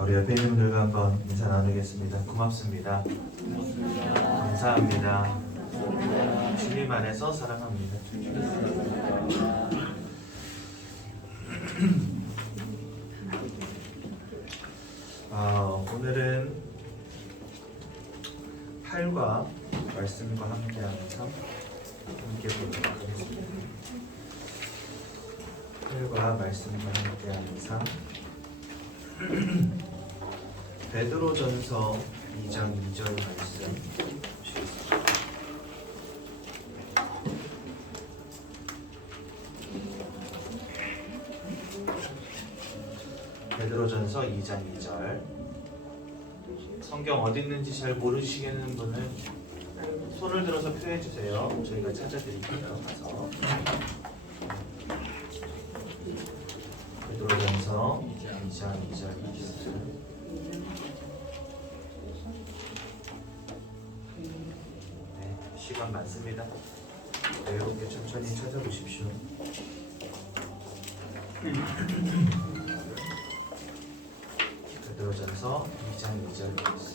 우리 옆에 있는 분들과 한번 인사 나누겠습니다. 고맙습니다. 감사합니다. 주님 안에서 사랑합니다. 오늘은 팔과 말씀과 함께하면서 함께 보도록 하겠습니다. 팔과 말씀과 함께하면서 베드로전서 2장 2절 말씀 보시겠습니다. 베드로전서 2장 2절. 성경 어디 있는지 잘 모르시겠는 분은 손을 들어서 표해 주세요. 저희가 찾아드릴게요. 가서 베드로전서 2장 2절 말씀. 시간 많습니다. 여러분께 천천히 찾아보십시오. 베드로전서 2장 2절 말씀.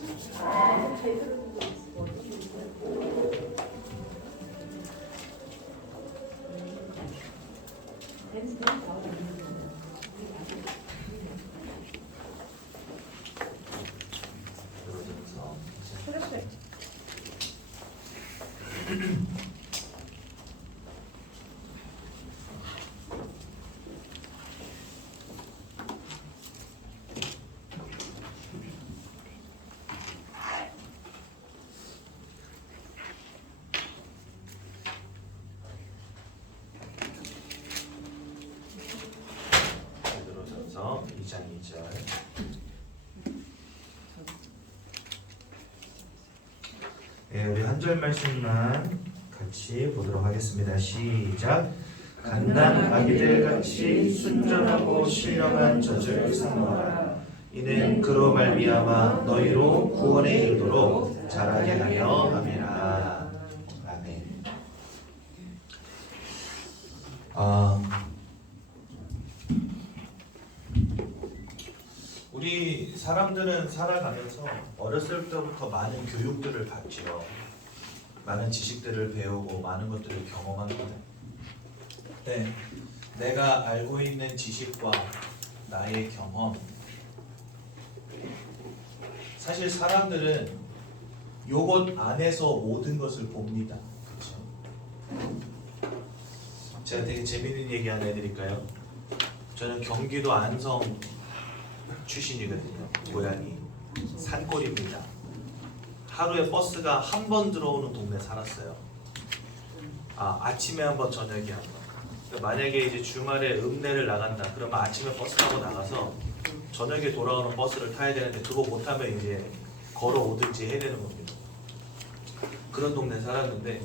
베드로전서 2장 2절. 우리 한 절 말씀만 같이 보도록 하겠습니다. 시작. 간단 아기들 같이 순전하고 신령한 젖을 사모하라. 이는 그로 말미암아 너희로 구원에 이르도록 자라게 하려 함이라. 아멘. 우리 사람들은 살아가면서 어렸을 때부터 많은 교육들을 받죠. 많은 지식들을 배우고 많은 것들을 경험합니다. 네, 내가 알고 있는 지식과 나의 경험. 사실 사람들은 요것 안에서 모든 것을 봅니다. 그렇죠? 제가 되게 재밌는 얘기 하나 해드릴까요? 저는 경기도 안성 출신이거든요. 고향이 산골입니다. 하루에 버스가 한 번 들어오는 동네 살았어요. 아침에 한 번, 저녁에 한 번. 그러니까 만약에 이제 주말에 읍내를 나간다. 그러면 아침에 버스 타고 나가서 저녁에 돌아오는 버스를 타야 되는데 그거 못 타면 이제 걸어오든지 해야 되는 겁니다. 그런 동네 살았는데,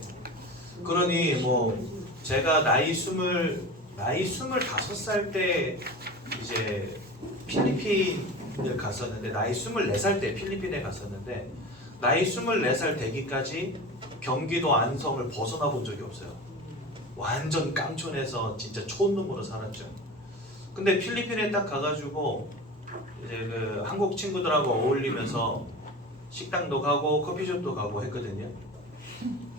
그러니 뭐 제가 나이 25살 때 이제 필리핀을 갔었는데, 나이 24살 때 필리핀에 갔었는데, 나이 24살 되기까지 경기도 안성을 벗어나 본 적이 없어요. 완전 깡촌에서 진짜 촌놈으로 살았죠. 근데 필리핀에 딱 가가지고 이제 그 한국 친구들하고 어울리면서 식당도 가고 커피숍도 가고 했거든요.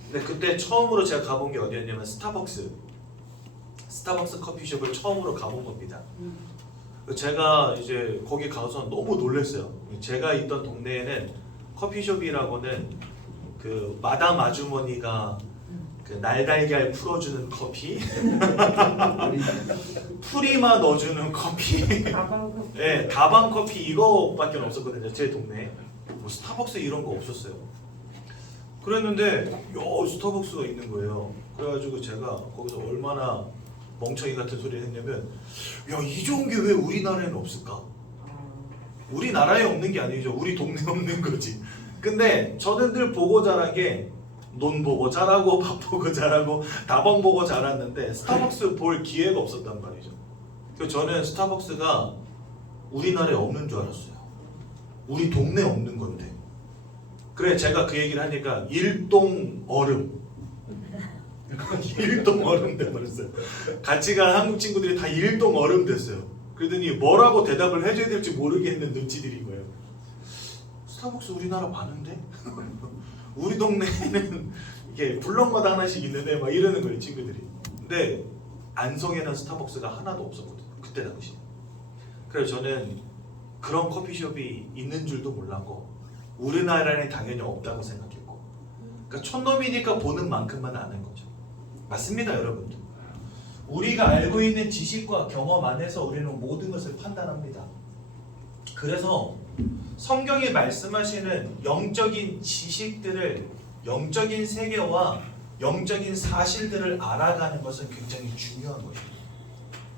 근데 그때 처음으로 제가 가본 게 어디였냐면 스타벅스 커피숍을 처음으로 가본 겁니다. 제가 이제 거기 가서 너무 놀랐어요. 제가 있던 동네에는 커피숍이라고는 그 마담 아주머니가 그 날달걀 풀어주는 커피, 프리마 넣어주는 커피, 네, 다방 커피 이거밖에 없었거든요. 제 동네에 뭐 스타벅스 이런 거 없었어요. 그랬는데 스타벅스가 있는 거예요. 그래가지고 제가 거기서 얼마나 멍청이 같은 소리를 했냐면, 이 좋은 게 왜 우리나라에는 없을까? 우리나라에 없는 게 아니죠. 우리 동네에 없는 거지. 근데 저는 늘 보고 자란 게, 논 보고 자라고 밥 보고 자라고 다방 보고 자랐는데 스타벅스 볼 기회가 없었단 말이죠. 그래서 저는 스타벅스가 우리나라에 없는 줄 알았어요. 우리 동네에 없는 건데. 그래, 제가 그 얘기를 하니까 일동 얼음 일동 얼음 돼버렸어요. 같이 간 한국 친구들이 다 일동 얼음 됐어요. 그러더니 뭐라고 대답을 해줘야 될지 모르겠는 눈치들인 거예요. 스타벅스 우리나라 많은데? 우리 동네에는 이게 블럭마다 하나씩 있는데 막 이러는 거예요, 친구들이. 근데 안성에는 스타벅스가 하나도 없었거든요, 그때 당시에. 그래서 저는 그런 커피숍이 있는 줄도 몰랐고 우리나라에는 당연히 없다고 생각했고, 그러니까 촌놈이니까 보는 만큼만 아는 거죠. 맞습니다, 여러분들. 우리가 알고 있는 지식과 경험 안에서 우리는 모든 것을 판단합니다. 그래서 성경이 말씀하시는 영적인 지식들을, 영적인 세계와 영적인 사실들을 알아가는 것은 굉장히 중요한 것입니다.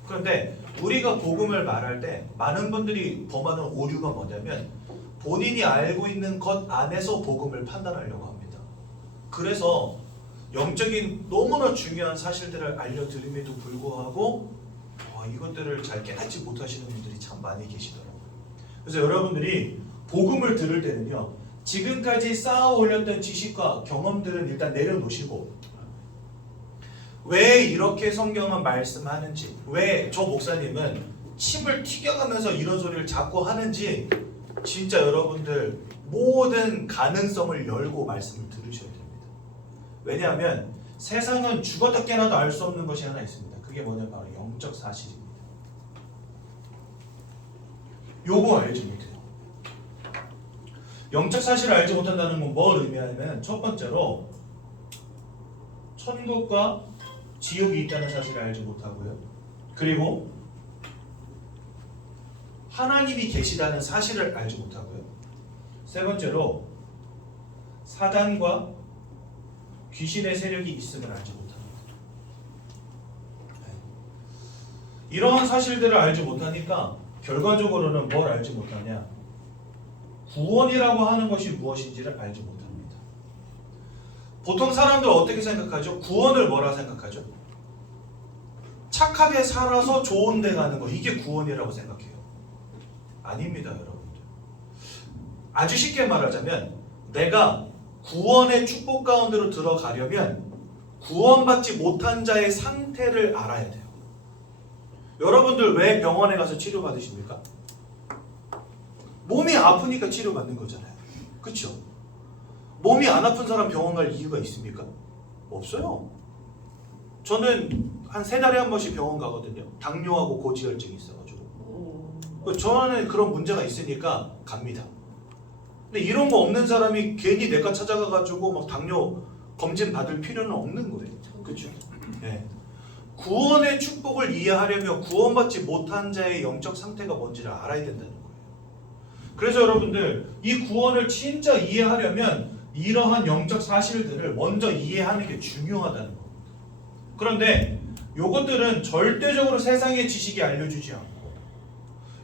그런데 우리가 복음을 말할 때 많은 분들이 범하는 오류가 뭐냐면 본인이 알고 있는 것 안에서 복음을 판단하려고 합니다. 그래서 영적인 너무나 중요한 사실들을 알려드림에도 불구하고 이것들을 잘 깨닫지 못하시는 분들이 참 많이 계시더라고요. 그래서 여러분들이 복음을 들을 때는요, 지금까지 쌓아 올렸던 지식과 경험들은 일단 내려놓으시고, 왜 이렇게 성경은 말씀하는지, 왜 저 목사님은 침을 튀겨가면서 이런 소리를 자꾸 하는지, 진짜 여러분들 모든 가능성을 열고 말씀을 들으셔야 됩니다. 왜냐하면 세상은 죽었다 깨나도 알 수 없는 것이 하나 있습니다. 그게 뭐냐면 바로 영적 사실입니다. 요거 알지 못해요. 영적 사실을 알지 못한다는 건 뭘 의미하냐면, 첫 번째로 천국과 지옥이 있다는 사실을 알지 못하고요. 그리고 하나님이 계시다는 사실을 알지 못하고요. 세 번째로 사단과 귀신의 세력이 있음을 알지 못합니다. 이러한 사실들을 알지 못하니까 결과적으로는 뭘 알지 못하냐? 구원이라고 하는 것이 무엇인지를 알지 못합니다. 보통 사람들 어떻게 생각하죠? 구원을 뭐라 생각하죠? 착하게 살아서 좋은 데 가는 거, 이게 구원이라고 생각해요. 아닙니다, 여러분들. 아주 쉽게 말하자면 내가 구원의 축복 가운데로 들어가려면 구원받지 못한 자의 상태를 알아야 돼요. 여러분들 왜 병원에 가서 치료받으십니까? 몸이 아프니까 치료받는 거잖아요. 그렇죠? 몸이 안 아픈 사람 병원 갈 이유가 있습니까? 없어요. 저는 한 3달에 한 번씩 병원 가거든요. 당뇨하고 고지혈증이 있어가지고. 저는 그런 문제가 있으니까 갑니다. 근데 이런 거 없는 사람이 괜히 내과 찾아가가지고 막 당뇨 검진 받을 필요는 없는 거예요. 그렇죠? 네. 구원의 축복을 이해하려면 구원받지 못한 자의 영적 상태가 뭔지를 알아야 된다는 거예요. 그래서 여러분들 이 구원을 진짜 이해하려면 이러한 영적 사실들을 먼저 이해하는 게 중요하다는 겁니다. 그런데 이것들은 절대적으로 세상의 지식이 알려주지 않고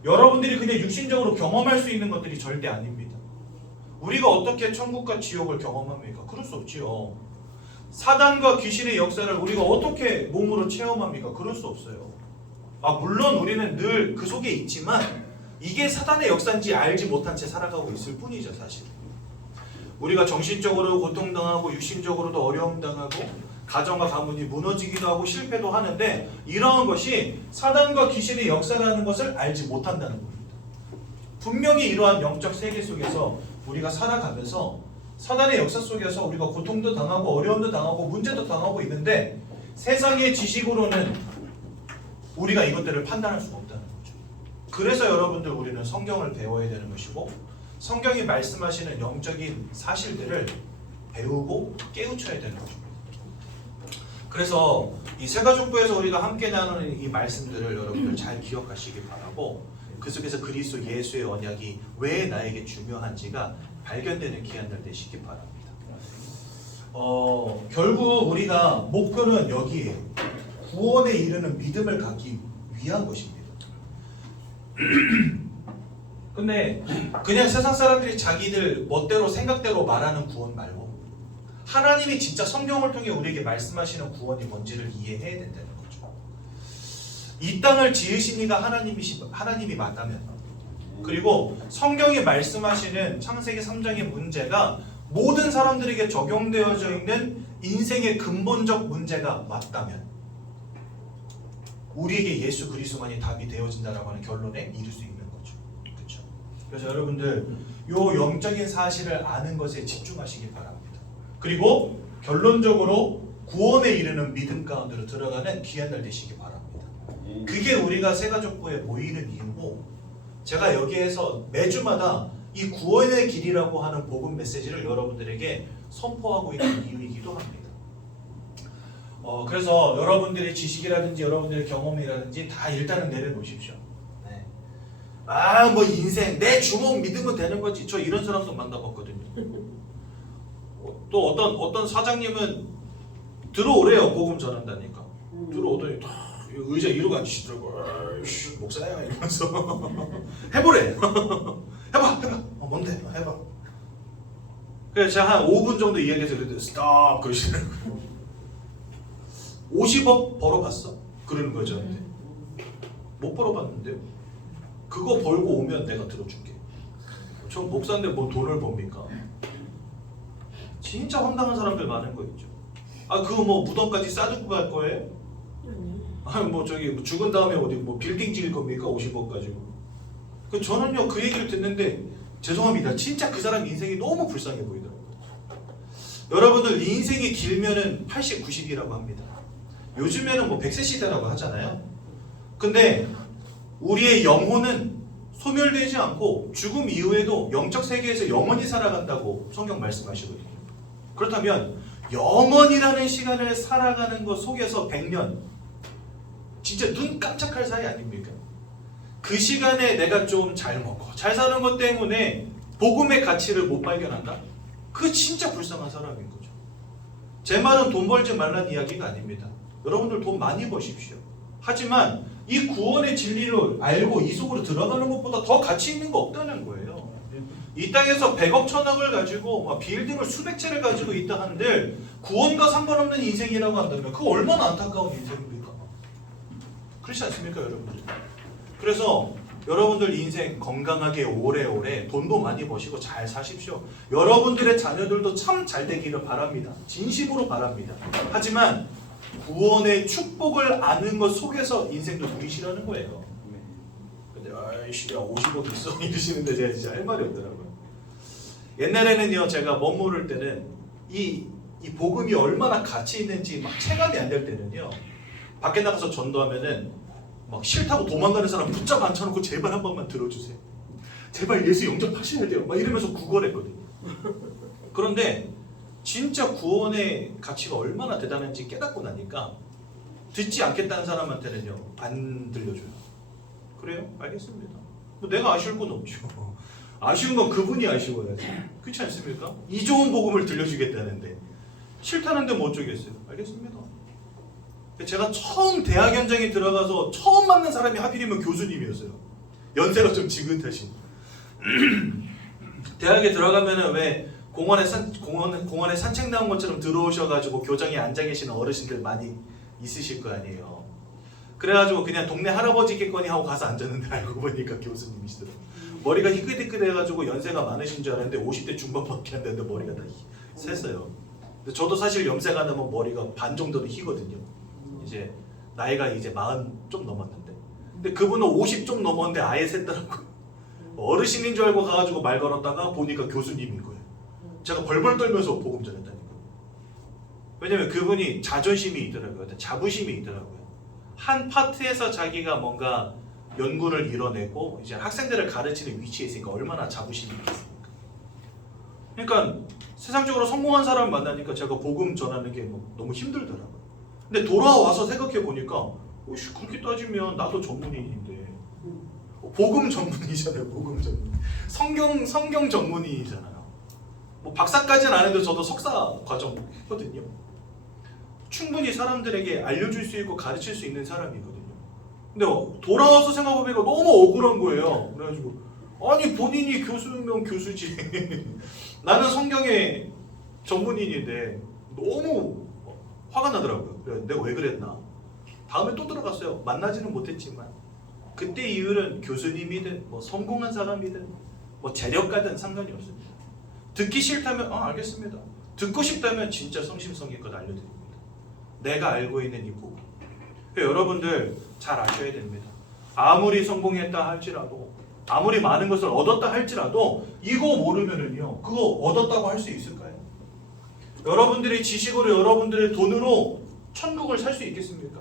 여러분들이 그냥 육신적으로 경험할 수 있는 것들이 절대 아닙니다. 우리가 어떻게 천국과 지옥을 경험합니까? 그럴 수 없지요. 사단과 귀신의 역사를 우리가 어떻게 몸으로 체험합니까? 그럴 수 없어요. 물론 우리는 늘 그 속에 있지만 이게 사단의 역사인지 알지 못한 채 살아가고 있을 뿐이죠, 사실. 우리가 정신적으로 고통당하고 육신적으로도 어려움 당하고 가정과 가문이 무너지기도 하고 실패도 하는데 이러한 것이 사단과 귀신의 역사라는 것을 알지 못한다는 겁니다. 분명히 이러한 영적 세계 속에서 우리가 살아가면서 사단의 역사 속에서 우리가 고통도 당하고 어려움도 당하고 문제도 당하고 있는데 세상의 지식으로는 우리가 이것들을 판단할 수가 없다는 거죠. 그래서 여러분들 우리는 성경을 배워야 되는 것이고 성경이 말씀하시는 영적인 사실들을 배우고 깨우쳐야 되는 거죠. 그래서 이 새가족부에서 우리가 함께 나누는 이 말씀들을 여러분들 잘 기억하시기 바라고 그 속에서 그리스도 예수의 언약이 왜 나에게 중요한지가 발견되는 기한들 되시기 바랍니다. 결국 우리가 목표는 여기에요. 구원에 이르는 믿음을 갖기 위한 것입니다. 근데 그냥 세상 사람들이 자기들 멋대로 생각대로 말하는 구원 말고 하나님이 진짜 성경을 통해 우리에게 말씀하시는 구원이 뭔지를 이해해야 된다는 거죠. 이 땅을 지으신 이가 하나님이 맞다면, 그리고 성경이 말씀하시는 창세기 3장의 문제가 모든 사람들에게 적용되어져 있는 인생의 근본적 문제가 맞다면, 우리에게 예수 그리스도만이 답이 되어진다라고 하는 결론에 이를 수 있는 거죠. 그렇죠? 그래서 여러분들 요 영적인 사실을 아는 것에 집중하시길 바랍니다. 그리고 결론적으로 구원에 이르는 믿음 가운데로 들어가는 귀한 날 되시기 바랍니다. 그게 우리가 새가족부에 모이는 이유고, 제가 여기에서 매주마다 이 구원의 길이라고 하는 복음 메시지를 여러분들에게 선포하고 있는 이유이기도 합니다. 그래서 여러분들의 지식이라든지 여러분들의 경험이라든지 다 일단은 내려놓으십시오. 네. 뭐 인생 내 주먹 믿으면 되는 거지. 저 이런 사람도 만나봤거든요. 또 어떤 사장님은 들어오래요. 복음 전한다니까. 들어오더니 다 의자 이러고 앉으시더라고. 목사야 이러면서 해보래. 해봐. 뭔데? 해봐. 그래서 제가 한 5분 정도 이야기해서 그랬더니 스톱 그러시더라고요. 50억 벌어봤어? 그러는 거죠. 못 벌어봤는데요. 그거 벌고 오면 내가 들어줄게. 저 목사인데 뭐 돈을 법니까? 진짜 황당한 사람들 많은 거 있죠. 그거 뭐 무덤까지 싸두고 갈 거예요? 뭐 저기 죽은 다음에 어디 뭐 빌딩 지을 겁니까? 50억 가지고. 저는요 그 얘기를 듣는데 죄송합니다. 진짜 그 사람 인생이 너무 불쌍해 보이더라고요. 여러분들 인생이 길면은 80, 90이라고 합니다. 요즘에는 뭐 100세 시대라고 하잖아요. 근데 우리의 영혼은 소멸되지 않고 죽음 이후에도 영적 세계에서 영원히 살아간다고 성경 말씀하시거든요. 그렇다면 영원이라는 시간을 살아가는 것 속에서 100년, 진짜 눈 깜짝할 사이 아닙니까? 그 시간에 내가 좀 잘 먹고 잘 사는 것 때문에 복음의 가치를 못 발견한다? 그 진짜 불쌍한 사람인 거죠. 제 말은 돈 벌지 말라는 이야기가 아닙니다. 여러분들 돈 많이 버십시오. 하지만 이 구원의 진리를 알고 이 속으로 들어가는 것보다 더 가치 있는 거 없다는 거예요. 이 땅에서 100억 천억을 가지고 빌딩을 수백 채를 가지고 있다 한들 구원과 상관없는 인생이라고 한다면 그 얼마나 안타까운 인생입니까? 그렇지 않습니까 여러분들? 그래서 여러분들 인생 건강하게 오래오래 돈도 많이 버시고 잘 사십시오. 여러분들의 자녀들도 참 잘 되기를 바랍니다. 진심으로 바랍니다. 하지만 구원의 축복을 아는 것 속에서 인생도 누리시라는 거예요. 근데 아이씨 야 50억 있어 이러시는데 제가 진짜 할 말이 없더라고요. 옛날에는요 제가 머무를 때는 이 복음이 얼마나 가치 있는지 막 체감이 안 될 때는요 밖에 나가서 전도하면은 막 싫다고 도망가는 사람 붙잡아 앉혀놓고 제발 한 번만 들어주세요. 제발 예수 영접하셔야 돼요. 막 이러면서 구걸했거든요. 그런데 진짜 구원의 가치가 얼마나 대단한지 깨닫고 나니까 듣지 않겠다는 사람한테는요 안 들려줘요. 그래요? 알겠습니다. 뭐 내가 아쉬울 건 없죠. 아쉬운 건 그분이 아쉬워야지. 그렇지 않습니까? 이 좋은 복음을 들려주겠다는데 싫다는데 뭐 어쩌겠어요. 알겠습니다. 제가 처음 대학 현장에 들어가서 처음 만난 사람이 하필이면 교수님이었어요. 연세가 좀 지긋하신. 대학에 들어가면은 왜 공원에 산책 나온 것처럼 들어오셔가지고 교장에 앉아 계시는 어르신들 많이 있으실 거 아니에요. 그래가지고 그냥 동네 할아버지겠거니 하고 가서 앉았는데 알고 보니까 교수님이시더라고요. 머리가 희끗희끗해가지고 연세가 많으신 줄 알았는데 50대 중반밖에 안 됐는데 머리가 다 샜어요. 저도 사실 염세가 나면 머리가 반 정도는 희거든요. 이제 나이가 이제 40 좀 넘었는데, 근데 그분은 50 좀 넘었는데 아예 샜더라고요. 어르신인 줄 알고 가가지고 말 걸었다가 보니까 교수님인 거예요. 제가 벌벌 떨면서 복음 전했다니까요. 왜냐면 그분이 자존심이 있더라고요. 자부심이 있더라고요. 한 파트에서 자기가 뭔가 연구를 이뤄내고 이제 학생들을 가르치는 위치에 있으니까 얼마나 자부심이 있겠습니까? 그러니까 세상적으로 성공한 사람을 만나니까 제가 복음 전하는 게 너무 힘들더라고요. 근데 돌아와서 생각해 보니까 그렇게 따지면 나도 전문인인데 복음 전문이잖아요. 복음 전문. 성경 전문인이잖아요. 뭐 박사까지는 안 해도 저도 석사 과정 했거든요. 충분히 사람들에게 알려줄 수 있고 가르칠 수 있는 사람이거든요. 근데 돌아와서 생각해보니까 너무 억울한 거예요. 그래가지고 아니 본인이 교수면 교수지. 나는 성경의 전문인인데 너무 화가 나더라고요. 그래서 내가 왜 그랬나. 다음에 또 들어갔어요. 만나지는 못했지만 그때 이유는 교수님이든 뭐 성공한 사람이든 뭐 재력가든 상관이 없습니다. 듣기 싫다면 알겠습니다. 듣고 싶다면 진짜 성심성의껏 알려드립니다. 내가 알고 있는 이 복음. 여러분들 잘 아셔야 됩니다. 아무리 성공했다 할지라도, 아무리 많은 것을 얻었다 할지라도 이거 모르면은요, 그거 얻었다고 할 수 있을까요? 여러분들의 지식으로, 여러분들의 돈으로 천국을 살 수 있겠습니까?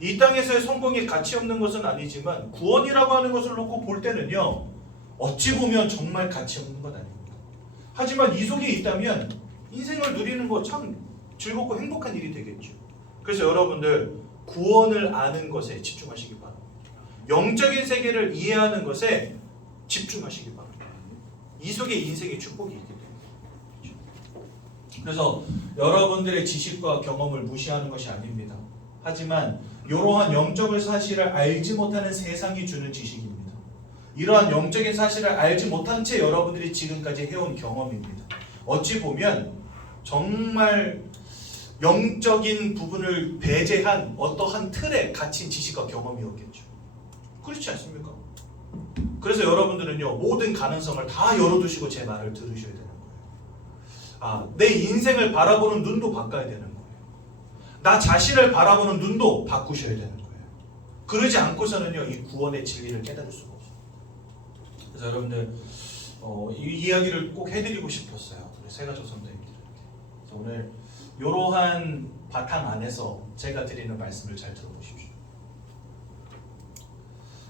이 땅에서의 성공이 가치 없는 것은 아니지만 구원이라고 하는 것을 놓고 볼 때는요, 어찌 보면 정말 가치 없는 것 아닙니까? 하지만 이 속에 있다면 인생을 누리는 거 참 즐겁고 행복한 일이 되겠죠. 그래서 여러분들 구원을 아는 것에 집중하시기 바랍니다. 영적인 세계를 이해하는 것에 집중하시기 바랍니다. 이 속에 인생의 축복이 있기 때문에. 그래서 여러분들의 지식과 경험을 무시하는 것이 아닙니다. 하지만 이러한 영적인 사실을 알지 못하는 세상이 주는 지식입니다. 이러한 영적인 사실을 알지 못한 채 여러분들이 지금까지 해온 경험입니다. 어찌 보면 정말 영적인 부분을 배제한 어떠한 틀에 갇힌 지식과 경험이었겠죠. 그렇지 않습니까? 그래서 여러분들은요, 모든 가능성을 다 열어두시고 제 말을 들으셔야 되는 거예요. 내 인생을 바라보는 눈도 바꿔야 되는 거예요. 나 자신을 바라보는 눈도 바꾸셔야 되는 거예요. 그러지 않고서는요, 이 구원의 진리를 깨달을 수가 없어요. 그래서 여러분들 이 이야기를 꼭 해드리고 싶었어요. 우리 세가족 선생님들. 그래서 오늘 이러한 바탕 안에서 제가 드리는 말씀을 잘 들어보십시오.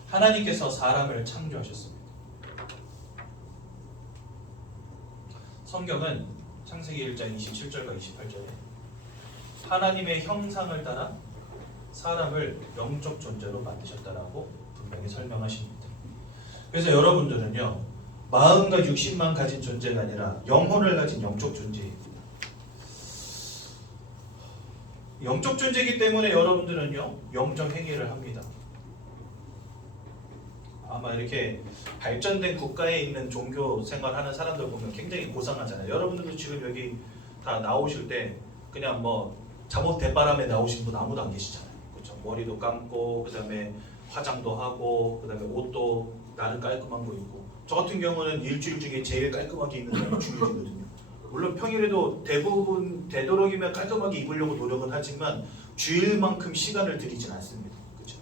하나님께서 사람을 창조하셨습니다. 성경은 창세기 1장 27절과 28절에 하나님의 형상을 따라 사람을 영적 존재로 만드셨다라고 분명히 설명하십니다. 그래서 여러분들은요, 마음과 육신만 가진 존재가 아니라 영혼을 가진 영적 존재입니다. 영적 존재이기 때문에 여러분들은요, 영적 행위를 합니다. 아마 이렇게 발전된 국가에 있는 종교 생활하는 사람들 보면 굉장히 고상하잖아요. 여러분들도 지금 여기 다 나오실 때 그냥 뭐 잠옷 대바람에 나오신 분 아무도 안 계시잖아요. 그렇죠? 머리도 감고, 그 다음에 화장도 하고, 그 다음에 옷도 나름 깔끔한 거 입고. 저 같은 경우는 일주일 중에 제일 깔끔하게 입는 날이 주일이거든요. 물론 평일에도 대부분 되도록이면 깔끔하게 입으려고 노력은 하지만 주일만큼 시간을 들이진 않습니다. 그렇죠?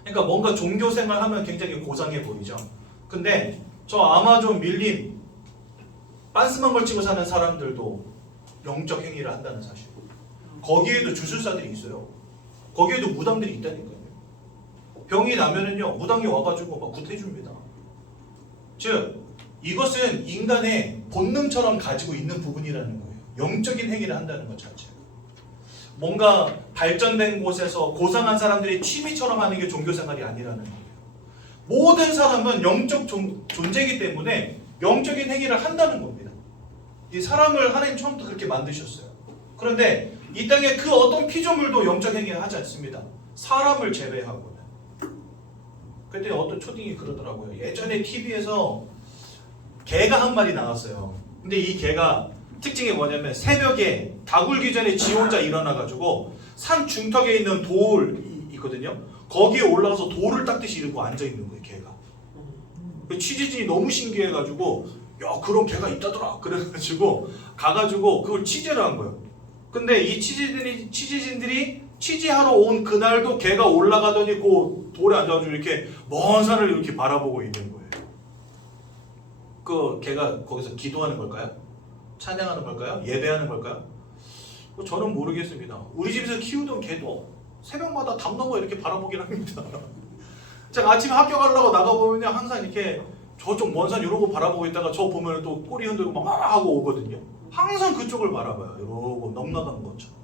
그러니까 뭔가 종교 생활하면 굉장히 고상해 보이죠. 근데 저 아마존 밀림 빤스만 걸치고 사는 사람들도 영적 행위를 한다는 사실. 거기에도 주술사들이 있어요. 거기에도 무당들이 있다니까요. 병이 나면은요, 무당이 와가지고 막 굿해줍니다. 즉 이것은 인간의 본능처럼 가지고 있는 부분이라는 거예요. 영적인 행위를 한다는 것 자체가. 뭔가 발전된 곳에서 고상한 사람들이 취미처럼 하는 게 종교생활이 아니라는 거예요. 모든 사람은 영적 존재이기 때문에 영적인 행위를 한다는 겁니다. 이 사람을 하나님 처음부터 그렇게 만드셨어요. 그런데 이 땅에 그 어떤 피조물도 영적 행위를 하지 않습니다. 사람을 제외하고는. 그때 어떤 초딩이 그러더라고요. 예전에 TV에서 개가 한 마리 나왔어요. 근데 이 개가 특징이 뭐냐면 새벽에 다 굴기 전에 지 혼자 일어나가지고 산 중턱에 있는 돌이 있거든요. 거기에 올라가서 돌을 닦듯이 이러고 앉아있는 거예요, 개가. 취재진이 너무 신기해가지고 야, 그런 개가 있다더라. 그래가지고 가가지고 그걸 취재를 한 거예요. 근데 이 취재진들이 취재하러 온 그날도 개가 올라가더니 그 돌에 앉아가지고 이렇게 먼 산을 이렇게 바라보고 있는 거예요. 그 개가 거기서 기도하는 걸까요? 찬양하는 걸까요? 예배하는 걸까요? 저는 모르겠습니다. 우리 집에서 키우던 개도 새벽마다 담 넘어 이렇게 바라보긴 합니다. 제가 아침에 학교 가려고 나가보면 항상 이렇게 저쪽 먼 산 이러고 바라보고 있다가 저 보면 또 꼬리 흔들고 막 하고 오거든요. 항상 그쪽을 바라봐요. 이러고 넘나가는 것처럼.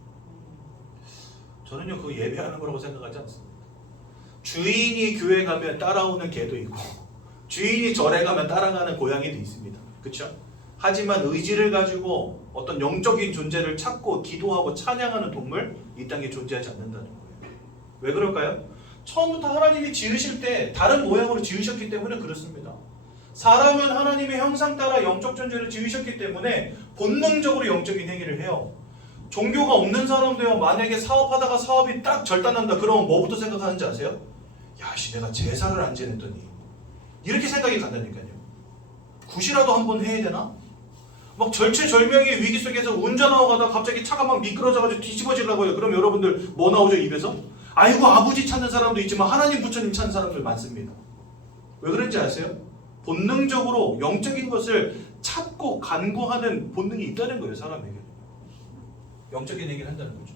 저는요, 그거 예배하는 거라고 생각하지 않습니다. 주인이 교회 가면 따라오는 개도 있고 주인이 절에 가면 따라가는 고양이도 있습니다. 그렇죠? 하지만 의지를 가지고 어떤 영적인 존재를 찾고 기도하고 찬양하는 동물, 이 땅에 존재하지 않는다는 거예요. 왜 그럴까요? 처음부터 하나님이 지으실 때 다른 모양으로 지으셨기 때문에 그렇습니다. 사람은 하나님의 형상 따라 영적 존재를 지으셨기 때문에 본능적으로 영적인 행위를 해요. 종교가 없는 사람도요, 만약에 사업하다가 사업이 딱 절단난다 그러면 뭐부터 생각하는지 아세요? 야, 내가 제사를 안 지냈더니 이렇게 생각이 간다니까요. 굿이라도 한번 해야 되나? 막 절체절명의 위기 속에서 운전하고 가다가 갑자기 차가 막 미끄러져가지고 뒤집어지려고 해요. 그럼 여러분들 뭐 나오죠, 입에서? 아이고 아버지 찾는 사람도 있지만 하나님 부처님 찾는 사람들 많습니다. 왜 그런지 아세요? 본능적으로 영적인 것을 찾고 간구하는 본능이 있다는 거예요. 사람에게. 영적인 행위를 한다는 거죠.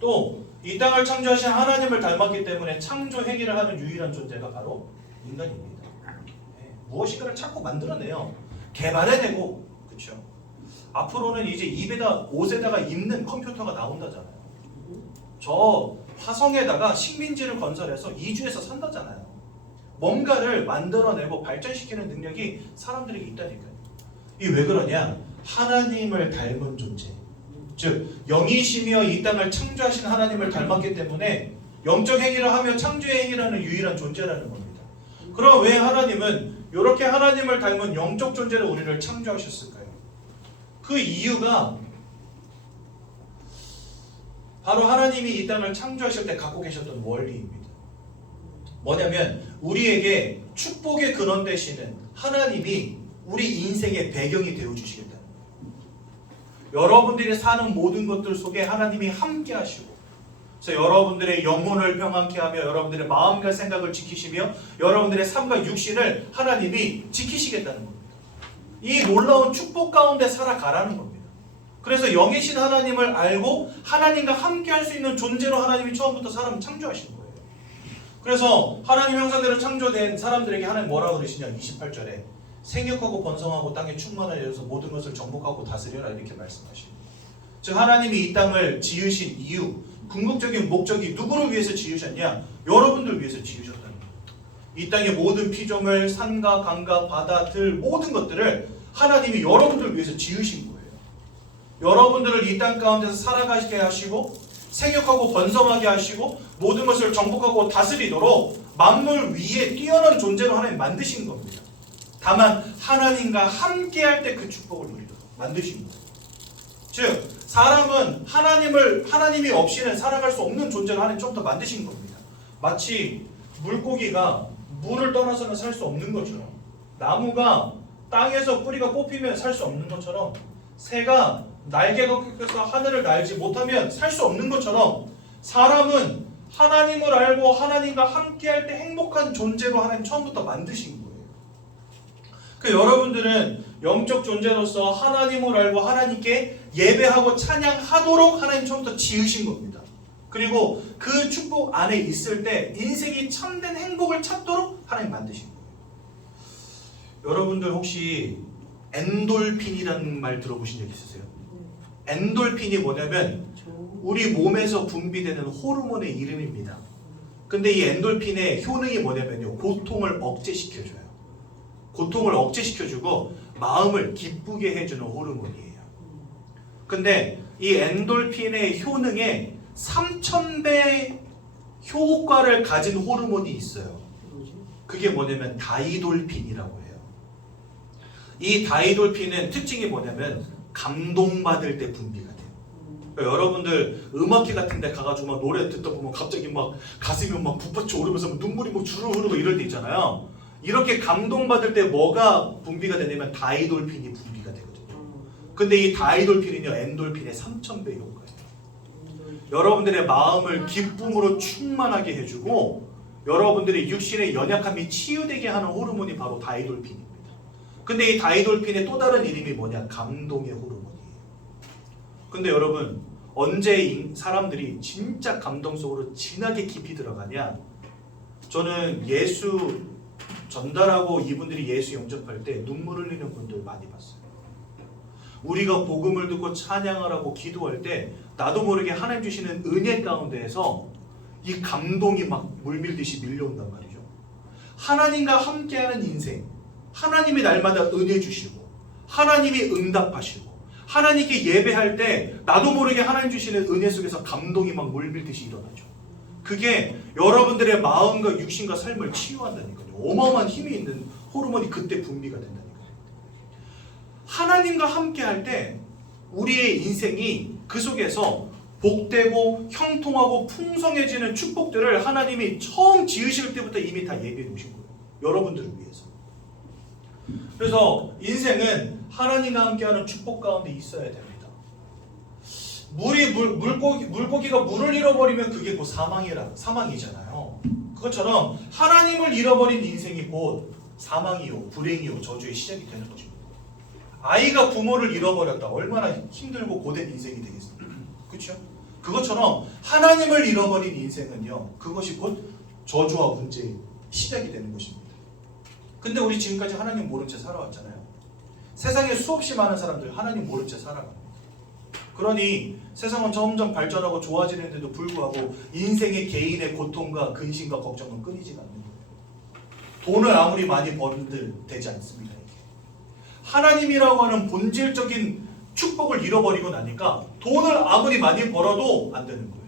또 이 땅을 창조하신 하나님을 닮았기 때문에 창조 행위를 하는 유일한 존재가 바로 인간입니다. 무엇인가를 자꾸 만들어내요. 개발해내고, 그렇죠? 앞으로는 이제 입에다 옷에다가 입는 컴퓨터가 나온다잖아요. 저 화성에다가 식민지를 건설해서 이주해서 산다잖아요. 뭔가를 만들어내고 발전시키는 능력이 사람들에게 있다니까요. 이게 왜 그러냐? 하나님을 닮은 존재. 즉 영이시며 이 땅을 창조하신 하나님을 닮았기 때문에 영적 행위를 하며 창조의 행위를 하는 유일한 존재라는 겁니다. 그럼 왜 하나님은 이렇게 하나님을 닮은 영적 존재로 우리를 창조하셨을까요? 그 이유가 바로 하나님이 이 땅을 창조하실 때 갖고 계셨던 원리입니다. 뭐냐면 우리에게 축복의 근원 되시는 하나님이 우리 인생의 배경이 되어주시겠다는 거예요. 여러분들이 사는 모든 것들 속에 하나님이 함께 하시고, 그래서 여러분들의 영혼을 평안케 하며 여러분들의 마음과 생각을 지키시며 여러분들의 삶과 육신을 하나님이 지키시겠다는 겁니다. 이 놀라운 축복 가운데 살아가라는 겁니다. 그래서 영이신 하나님을 알고 하나님과 함께 할 수 있는 존재로 하나님이 처음부터 사람을 창조하신 거예요. 그래서 하나님 형상대로 창조된 사람들에게 하나님 뭐라고 그러시냐? 28절에 생육하고 번성하고 땅에 충만하여 여서 모든 것을 정복하고 다스려라 이렇게 말씀하십니다. 즉 하나님이 이 땅을 지으신 이유, 궁극적인 목적이 누구를 위해서 지으셨냐? 여러분들 위해서 지으셨다는 거예요. 이 땅의 모든 피조물, 산과 강과 바다, 들 모든 것들을 하나님이 여러분들 위해서 지으신 거예요. 여러분들을 이 땅 가운데서 살아가게 하시고 생육하고 번성하게 하시고 모든 것을 정복하고 다스리도록 만물 위에 뛰어난 존재로 하나님 만드신 겁니다. 다만 하나님과 함께할 때 그 축복을 누리도록 만드신 거예요. 즉 사람은 하나님이 없이는 살아갈 수 없는 존재로 하나님 좀 더 만드신 겁니다. 마치 물고기가 물을 떠나서는 살 수 없는 것처럼, 나무가 땅에서 뿌리가 뽑히면 살 수 없는 것처럼, 새가 날개가 꺾여서 하늘을 날지 못하면 살 수 없는 것처럼 사람은 하나님을 알고 하나님과 함께할 때 행복한 존재로 하나님 처음부터 만드신 거예요. 여러분들은 영적 존재로서 하나님을 알고 하나님께 예배하고 찬양하도록 하나님 처음부터 지으신 겁니다. 그리고 그 축복 안에 있을 때 인생이 참된 행복을 찾도록 하나님 만드신 거예요. 여러분들 혹시 엔돌핀이라는 말 들어보신 적 있으세요? 엔돌핀이 뭐냐면 우리 몸에서 분비되는 호르몬의 이름입니다. 근데 이 엔돌핀의 효능이 뭐냐면요, 고통을 억제시켜줘요. 고통을 억제시켜주고 마음을 기쁘게 해주는 호르몬이에요. 근데 이 엔돌핀의 효능에 3000배 효과를 가진 호르몬이 있어요. 그게 뭐냐면 다이돌핀이라고 해요. 이 다이돌핀은 특징이 뭐냐면 감동받을 때 분비가 돼요. 그러니까 여러분들 음악회 같은 데 가가지고 막 노래 듣다 보면 갑자기 막 가슴이 막 북받쳐 오르면서 눈물이 막 주르르 흐르고 이럴 때 있잖아요. 이렇게 감동받을 때 뭐가 분비가 되냐면 다이돌핀이 분비가 되거든요. 근데 이 다이돌핀은요, 엔돌핀의 3000배 효과예요. 여러분들의 마음을 기쁨으로 충만하게 해주고 여러분들의 육신의 연약함이 치유되게 하는 호르몬이 바로 다이돌핀입니다. 근데 이 다이돌핀의 또 다른 이름이 뭐냐? 감동의 호르몬이에요. 근데 여러분, 언제 사람들이 진짜 감동 속으로 진하게 깊이 들어가냐? 저는 예수 전달하고 이분들이 예수 영접할 때 눈물 흘리는 분들 많이 봤어요. 우리가 복음을 듣고 찬양을 하고 기도할 때 나도 모르게 하나님 주시는 은혜 가운데에서 이 감동이 막 물밀듯이 밀려온단 말이죠. 하나님과 함께하는 인생, 하나님이 날마다 은혜 주시고 하나님이 응답하시고 하나님께 예배할 때 나도 모르게 하나님 주시는 은혜 속에서 감동이 막 물밀듯이 일어나죠. 그게 여러분들의 마음과 육신과 삶을 치유한다니까요. 어마어마한 힘이 있는 호르몬이 그때 분비가 된다니까요. 하나님과 함께할 때 우리의 인생이 그 속에서 복되고 형통하고 풍성해지는 축복들을 하나님이 처음 지으실 때부터 이미 다 예비해 놓으신 거예요. 여러분들을 위해서. 그래서 인생은 하나님과 함께하는 축복 가운데 있어야 됩니다. 물고기가 물을 잃어버리면 그게 곧 사망이잖아요. 그것처럼 하나님을 잃어버린 인생이 곧 사망이요, 불행이요, 저주의 시작이 되는 것입니다. 아이가 부모를 잃어버렸다. 얼마나 힘들고 고된 인생이 되겠습니까? 그렇죠? 그것처럼 하나님을 잃어버린 인생은요, 그것이 곧 저주와 문제의 시작이 되는 것입니다. 근데 우리 지금까지 하나님 모른 채 살아왔잖아요. 세상에 수없이 많은 사람들 하나님 모른 채 살아갑니다. 그러니 세상은 점점 발전하고 좋아지는데도 불구하고 인생의 개인의 고통과 근심과 걱정은 끊이지가 않는 거예요. 돈을 아무리 많이 번들 되지 않습니다. 이게. 하나님이라고 하는 본질적인 축복을 잃어버리고 나니까 돈을 아무리 많이 벌어도 안 되는 거예요.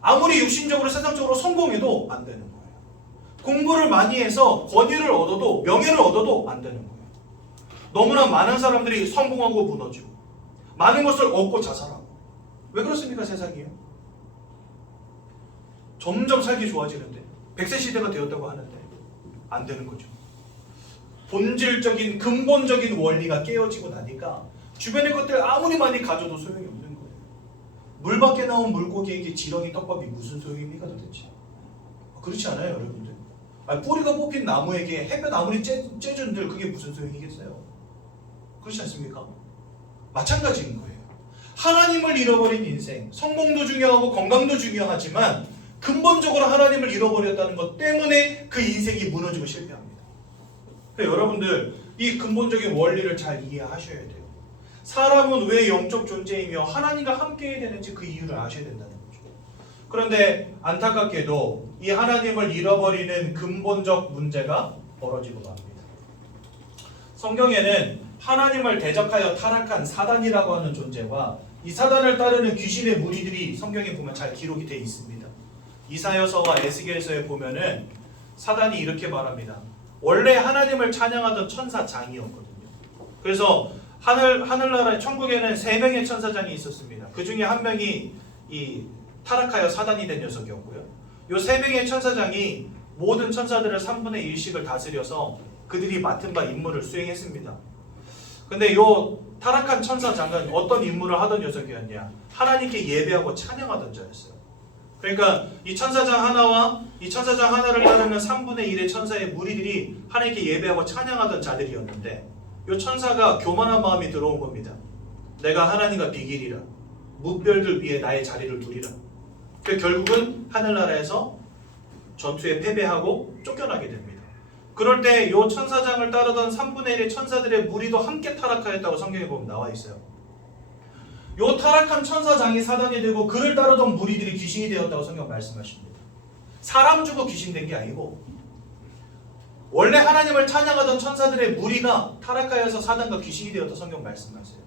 아무리 육신적으로 세상적으로 성공해도 안 되는 거예요. 공부를 많이 해서 권위를 얻어도 명예를 얻어도 안 되는 거예요. 너무나 많은 사람들이 성공하고 무너지고 많은 것을 얻고 자살하고. 왜 그렇습니까? 세상이요. 점점 살기 좋아지는데 100세 시대가 되었다고 하는데 안 되는 거죠. 본질적인 근본적인 원리가 깨어지고 나니까 주변의 것들 아무리 많이 가져도 소용이 없는 거예요. 물 밖에 나온 물고기에게 지렁이 떡밥이 무슨 소용입니까 도대체? 그렇지 않아요, 여러분들? 뿌리가 뽑힌 나무에게 햇볕 아무리 쬐준들 그게 무슨 소용이겠어요? 그렇지 않습니까? 마찬가지인 거예요. 하나님을 잃어버린 인생, 성공도 중요하고 건강도 중요하지만 근본적으로 하나님을 잃어버렸다는 것 때문에 그 인생이 무너지고 실패합니다. 그래서 여러분들 이 근본적인 원리를 잘 이해하셔야 돼요. 사람은 왜 영적 존재이며 하나님과 함께해야 되는지 그 이유를 아셔야 된다는 거죠. 그런데 안타깝게도 이 하나님을 잃어버리는 근본적 문제가 벌어지고 맙니다. 성경에는 하나님을 대적하여 타락한 사단이라고 하는 존재와 이 사단을 따르는 귀신의 무리들이 성경에 보면 잘 기록이 되어 있습니다. 이사야서와 에스겔서에 보면은 사단이 이렇게 말합니다. 원래 하나님을 찬양하던 천사장이었거든요. 그래서 하늘나라 천국에는 3명의 천사장이 있었습니다. 그 중에 한 명이 이 타락하여 사단이 된 녀석이었고요. 이 3명의 천사장이 모든 천사들을 3분의 1씩을 다스려서 그들이 맡은 바 임무를 수행했습니다. 근데 이 타락한 천사장은 어떤 임무를 하던 녀석이었냐? 하나님께 예배하고 찬양하던 자였어요. 그러니까 이 천사장 하나와 이 천사장 하나를 따르는 3분의 1의 천사의 무리들이 하나님께 예배하고 찬양하던 자들이었는데 이 천사가 교만한 마음이 들어온 겁니다. 내가 하나님과 비기리라. 무별들 위에 나의 자리를 두리라. 결국은 하늘나라에서 전투에 패배하고 쫓겨나게 됩니다. 그럴 때 이 천사장을 따르던 3분의 1의 천사들의 무리도 함께 타락하였다고 성경에 보면 나와 있어요. 이 타락한 천사장이 사단이 되고 그를 따르던 무리들이 귀신이 되었다고 성경 말씀하십니다. 사람 주고 귀신 된 게 아니고 원래 하나님을 찬양하던 천사들의 무리가 타락하여서 사단과 귀신이 되었다고 성경 말씀하세요.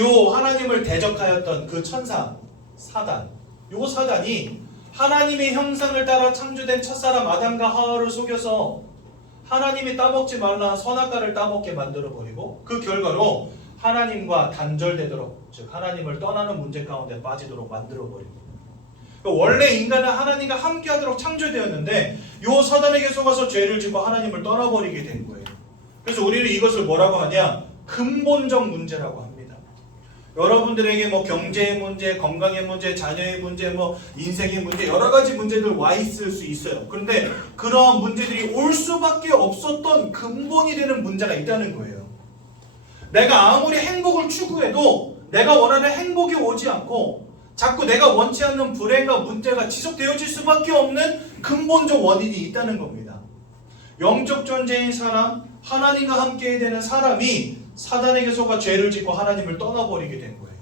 요 하나님을 대적하였던 그 천사 사단, 요 사단이 하나님의 형상을 따라 창조된 첫사람 아담과 하와를 속여서 하나님이 따먹지 말라는 선악과를 따먹게 만들어버리고 그 결과로 하나님과 단절되도록, 즉 하나님을 떠나는 문제 가운데 빠지도록 만들어버립니다. 원래 인간은 하나님과 함께하도록 창조되었는데 요 사단에게 속아서 죄를 짓고 하나님을 떠나버리게 된 거예요. 그래서 우리는 이것을 뭐라고 하냐? 근본적 문제라고 합니다. 여러분들에게 뭐 경제의 문제, 건강의 문제, 자녀의 문제, 뭐 인생의 문제, 여러 가지 문제들 와 있을 수 있어요. 그런데 그러한 문제들이 올 수밖에 없었던 근본이 되는 문제가 있다는 거예요. 내가 아무리 행복을 추구해도 내가 원하는 행복이 오지 않고 자꾸 내가 원치 않는 불행과 문제가 지속되어질 수밖에 없는 근본적 원인이 있다는 겁니다. 영적 존재인 사람, 하나님과 함께 되는 사람이 사단에게 속아 죄를 짓고 하나님을 떠나버리게 된 거예요.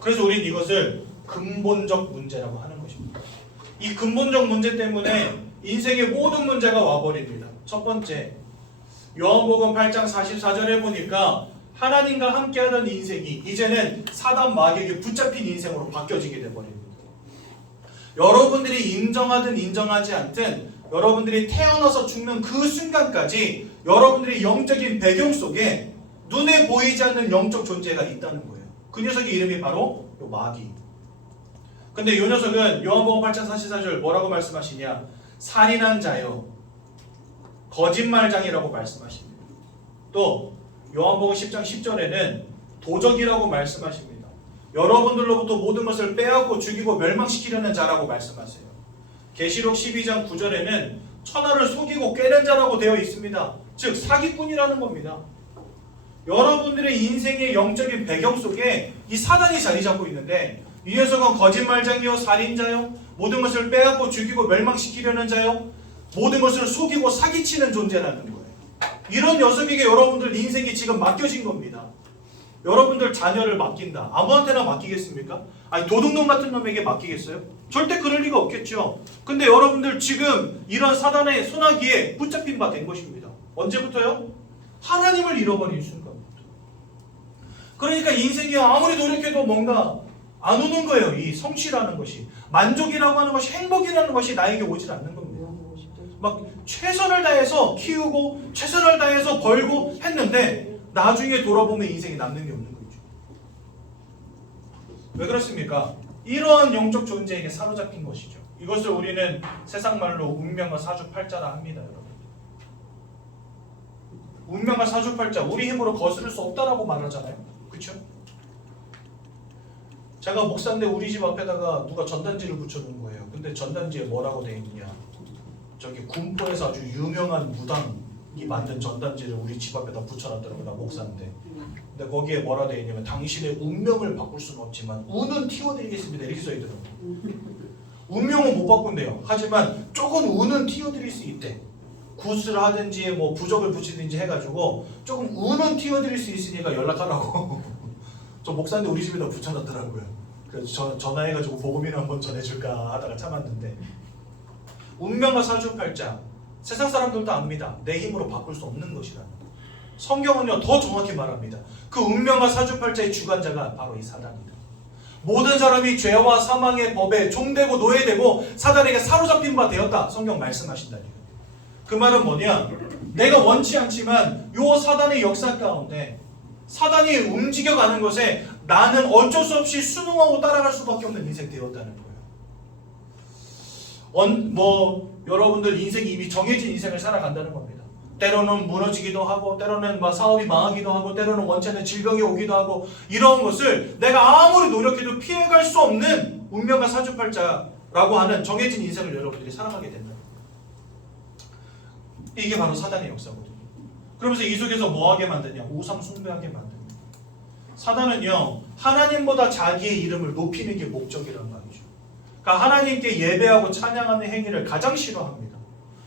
그래서 우리는 이것을 근본적 문제라고 하는 것입니다. 이 근본적 문제 때문에 인생의 모든 문제가 와버립니다. 첫 번째, 요한복음 8장 44절에 보니까 하나님과 함께하던 인생이 이제는 사단 마귀에게 붙잡힌 인생으로 바뀌어지게 되어버립니다. 여러분들이 인정하든 인정하지 않든 여러분들이 태어나서 죽는 그 순간까지 여러분들의 영적인 배경 속에 눈에 보이지 않는 영적 존재가 있다는 거예요. 그 녀석의 이름이 바로 요 마귀. 근데 이 녀석은 요한복음 8장 44절 뭐라고 말씀하시냐? 살인한 자요, 거짓말장이라고 말씀하십니다. 또 요한복음 10장 10절에는 도적이라고 말씀하십니다. 여러분들로부터 모든 것을 빼앗고 죽이고 멸망시키려는 자라고 말씀하세요. 계시록 12장 9절에는 천하를 속이고 꿰는 자라고 되어 있습니다. 즉 사기꾼이라는 겁니다. 여러분들의 인생의 영적인 배경 속에 이 사단이 자리 잡고 있는데 이 녀석은 거짓말장이요 살인자요 모든 것을 빼앗고 죽이고 멸망시키려는 자요 모든 것을 속이고 사기치는 존재라는 거예요. 이런 녀석에게 여러분들 인생이 지금 맡겨진 겁니다. 여러분들 자녀를 맡긴다. 아무한테나 맡기겠습니까? 아니 도둑놈 같은 놈에게 맡기겠어요? 절대 그럴 리가 없겠죠. 근데 여러분들 지금 이런 사단의 소나기에 붙잡힌 바 된 것입니다. 언제부터요? 하나님을 잃어버린 순간부터. 그러니까 인생이 아무리 노력해도 뭔가 안 오는 거예요. 이 성취라는 것이. 만족이라고 하는 것이 행복이라는 것이 나에게 오질 않는 겁니다. 막 최선을 다해서 키우고 최선을 다해서 벌고 했는데 나중에 돌아보면 인생에 남는 게 없는 거죠. 왜 그렇습니까? 이러한 영적 존재에게 사로잡힌 것이죠. 이것을 우리는 세상 말로 운명과 사주팔자라 합니다. 여러분. 운명과 사주팔자 우리 힘으로 거스를 수 없다라고 말하잖아요. 그렇죠? 제가 목사인데 우리 집 앞에다가 누가 전단지를 붙여놓은 거예요. 근데 전단지에 뭐라고 돼 있느냐, 저기 군포에서 아주 유명한 무당이 만든 전단지를 우리 집 앞에다 붙여놨더라고요. 나 목사인데. 근데 거기에 뭐라 돼 있냐면 당신의 운명을 바꿀 수는 없지만 운은 띄워드리겠습니다. 이렇게 써있더라고요. 운명은 못 바꾼대요. 하지만 조금 운은 띄워드릴 수 있대. 굿을 하든지 뭐 부적을 붙이든지 해가지고 조금 운은 띄워드릴 수 있으니까 연락하라고. 저 목사인데 우리 집에다 붙여놨더라고요. 그래서 전화해가지고 복음이나 한번 전해줄까 하다가 참았는데, 운명과 사주팔자 세상 사람들도 압니다. 내 힘으로 바꿀 수 없는 것이라는 거. 성경은요 더 정확히 말합니다. 그 운명과 사주팔자의 주관자가 바로 이 사단이다. 모든 사람이 죄와 사망의 법에 종되고 노예되고 사단에게 사로잡힌 바 되었다. 성경 말씀하신다니까요. 그 말은 뭐냐? 내가 원치 않지만 요 사단의 역사 가운데 사단이 움직여가는 것에 나는 어쩔 수 없이 순응하고 따라갈 수밖에 없는 인생 되었다는 거예요. 여러분들 인생이 이미 정해진 인생을 살아간다는 겁니다. 때로는 무너지기도 하고, 때로는 사업이 망하기도 하고, 때로는 원치 않는 질병이 오기도 하고, 이런 것을 내가 아무리 노력해도 피해갈 수 없는 운명과 사주팔자라고 하는 정해진 인생을 여러분들이 살아가게 된다. 이게 바로 사단의 역사거든요. 그러면서 이 속에서 뭐하게 만드냐? 우상 숭배하게 만듭니다. 사단은요 하나님보다 자기의 이름을 높이는 게 목적이란 말이죠. 그러니까 하나님께 예배하고 찬양하는 행위를 가장 싫어합니다.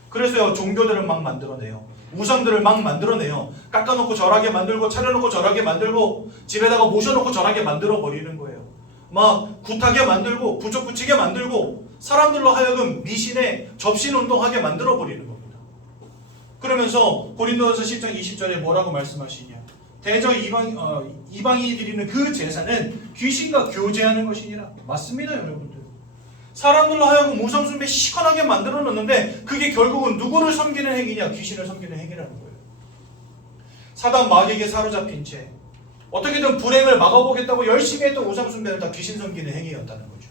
그래서요 종교들을 막 만들어내요. 우상들을 막 만들어내요. 깎아놓고 절하게 만들고 차려놓고 절하게 만들고 집에다가 모셔놓고 절하게 만들어 버리는 거예요. 막 굿하게 만들고 부적 붙이게 만들고 사람들로 하여금 미신에 접신운동하게 만들어 버리는 겁니다. 그러면서 고린도전서 10장 20절에 뭐라고 말씀하시냐? 대저 이방인이 드리는 그 제사는 귀신과 교제하는 것이니라. 맞습니다, 여러분들. 사람들로 하여금 우상숭배 시원하게 만들어 놓는데 그게 결국은 누구를 섬기는 행위냐? 귀신을 섬기는 행위라는 거예요. 사단 마귀에게 사로잡힌 채 어떻게든 불행을 막아보겠다고 열심히 했던 우상숭배는 다 귀신 섬기는 행위였다는 거죠.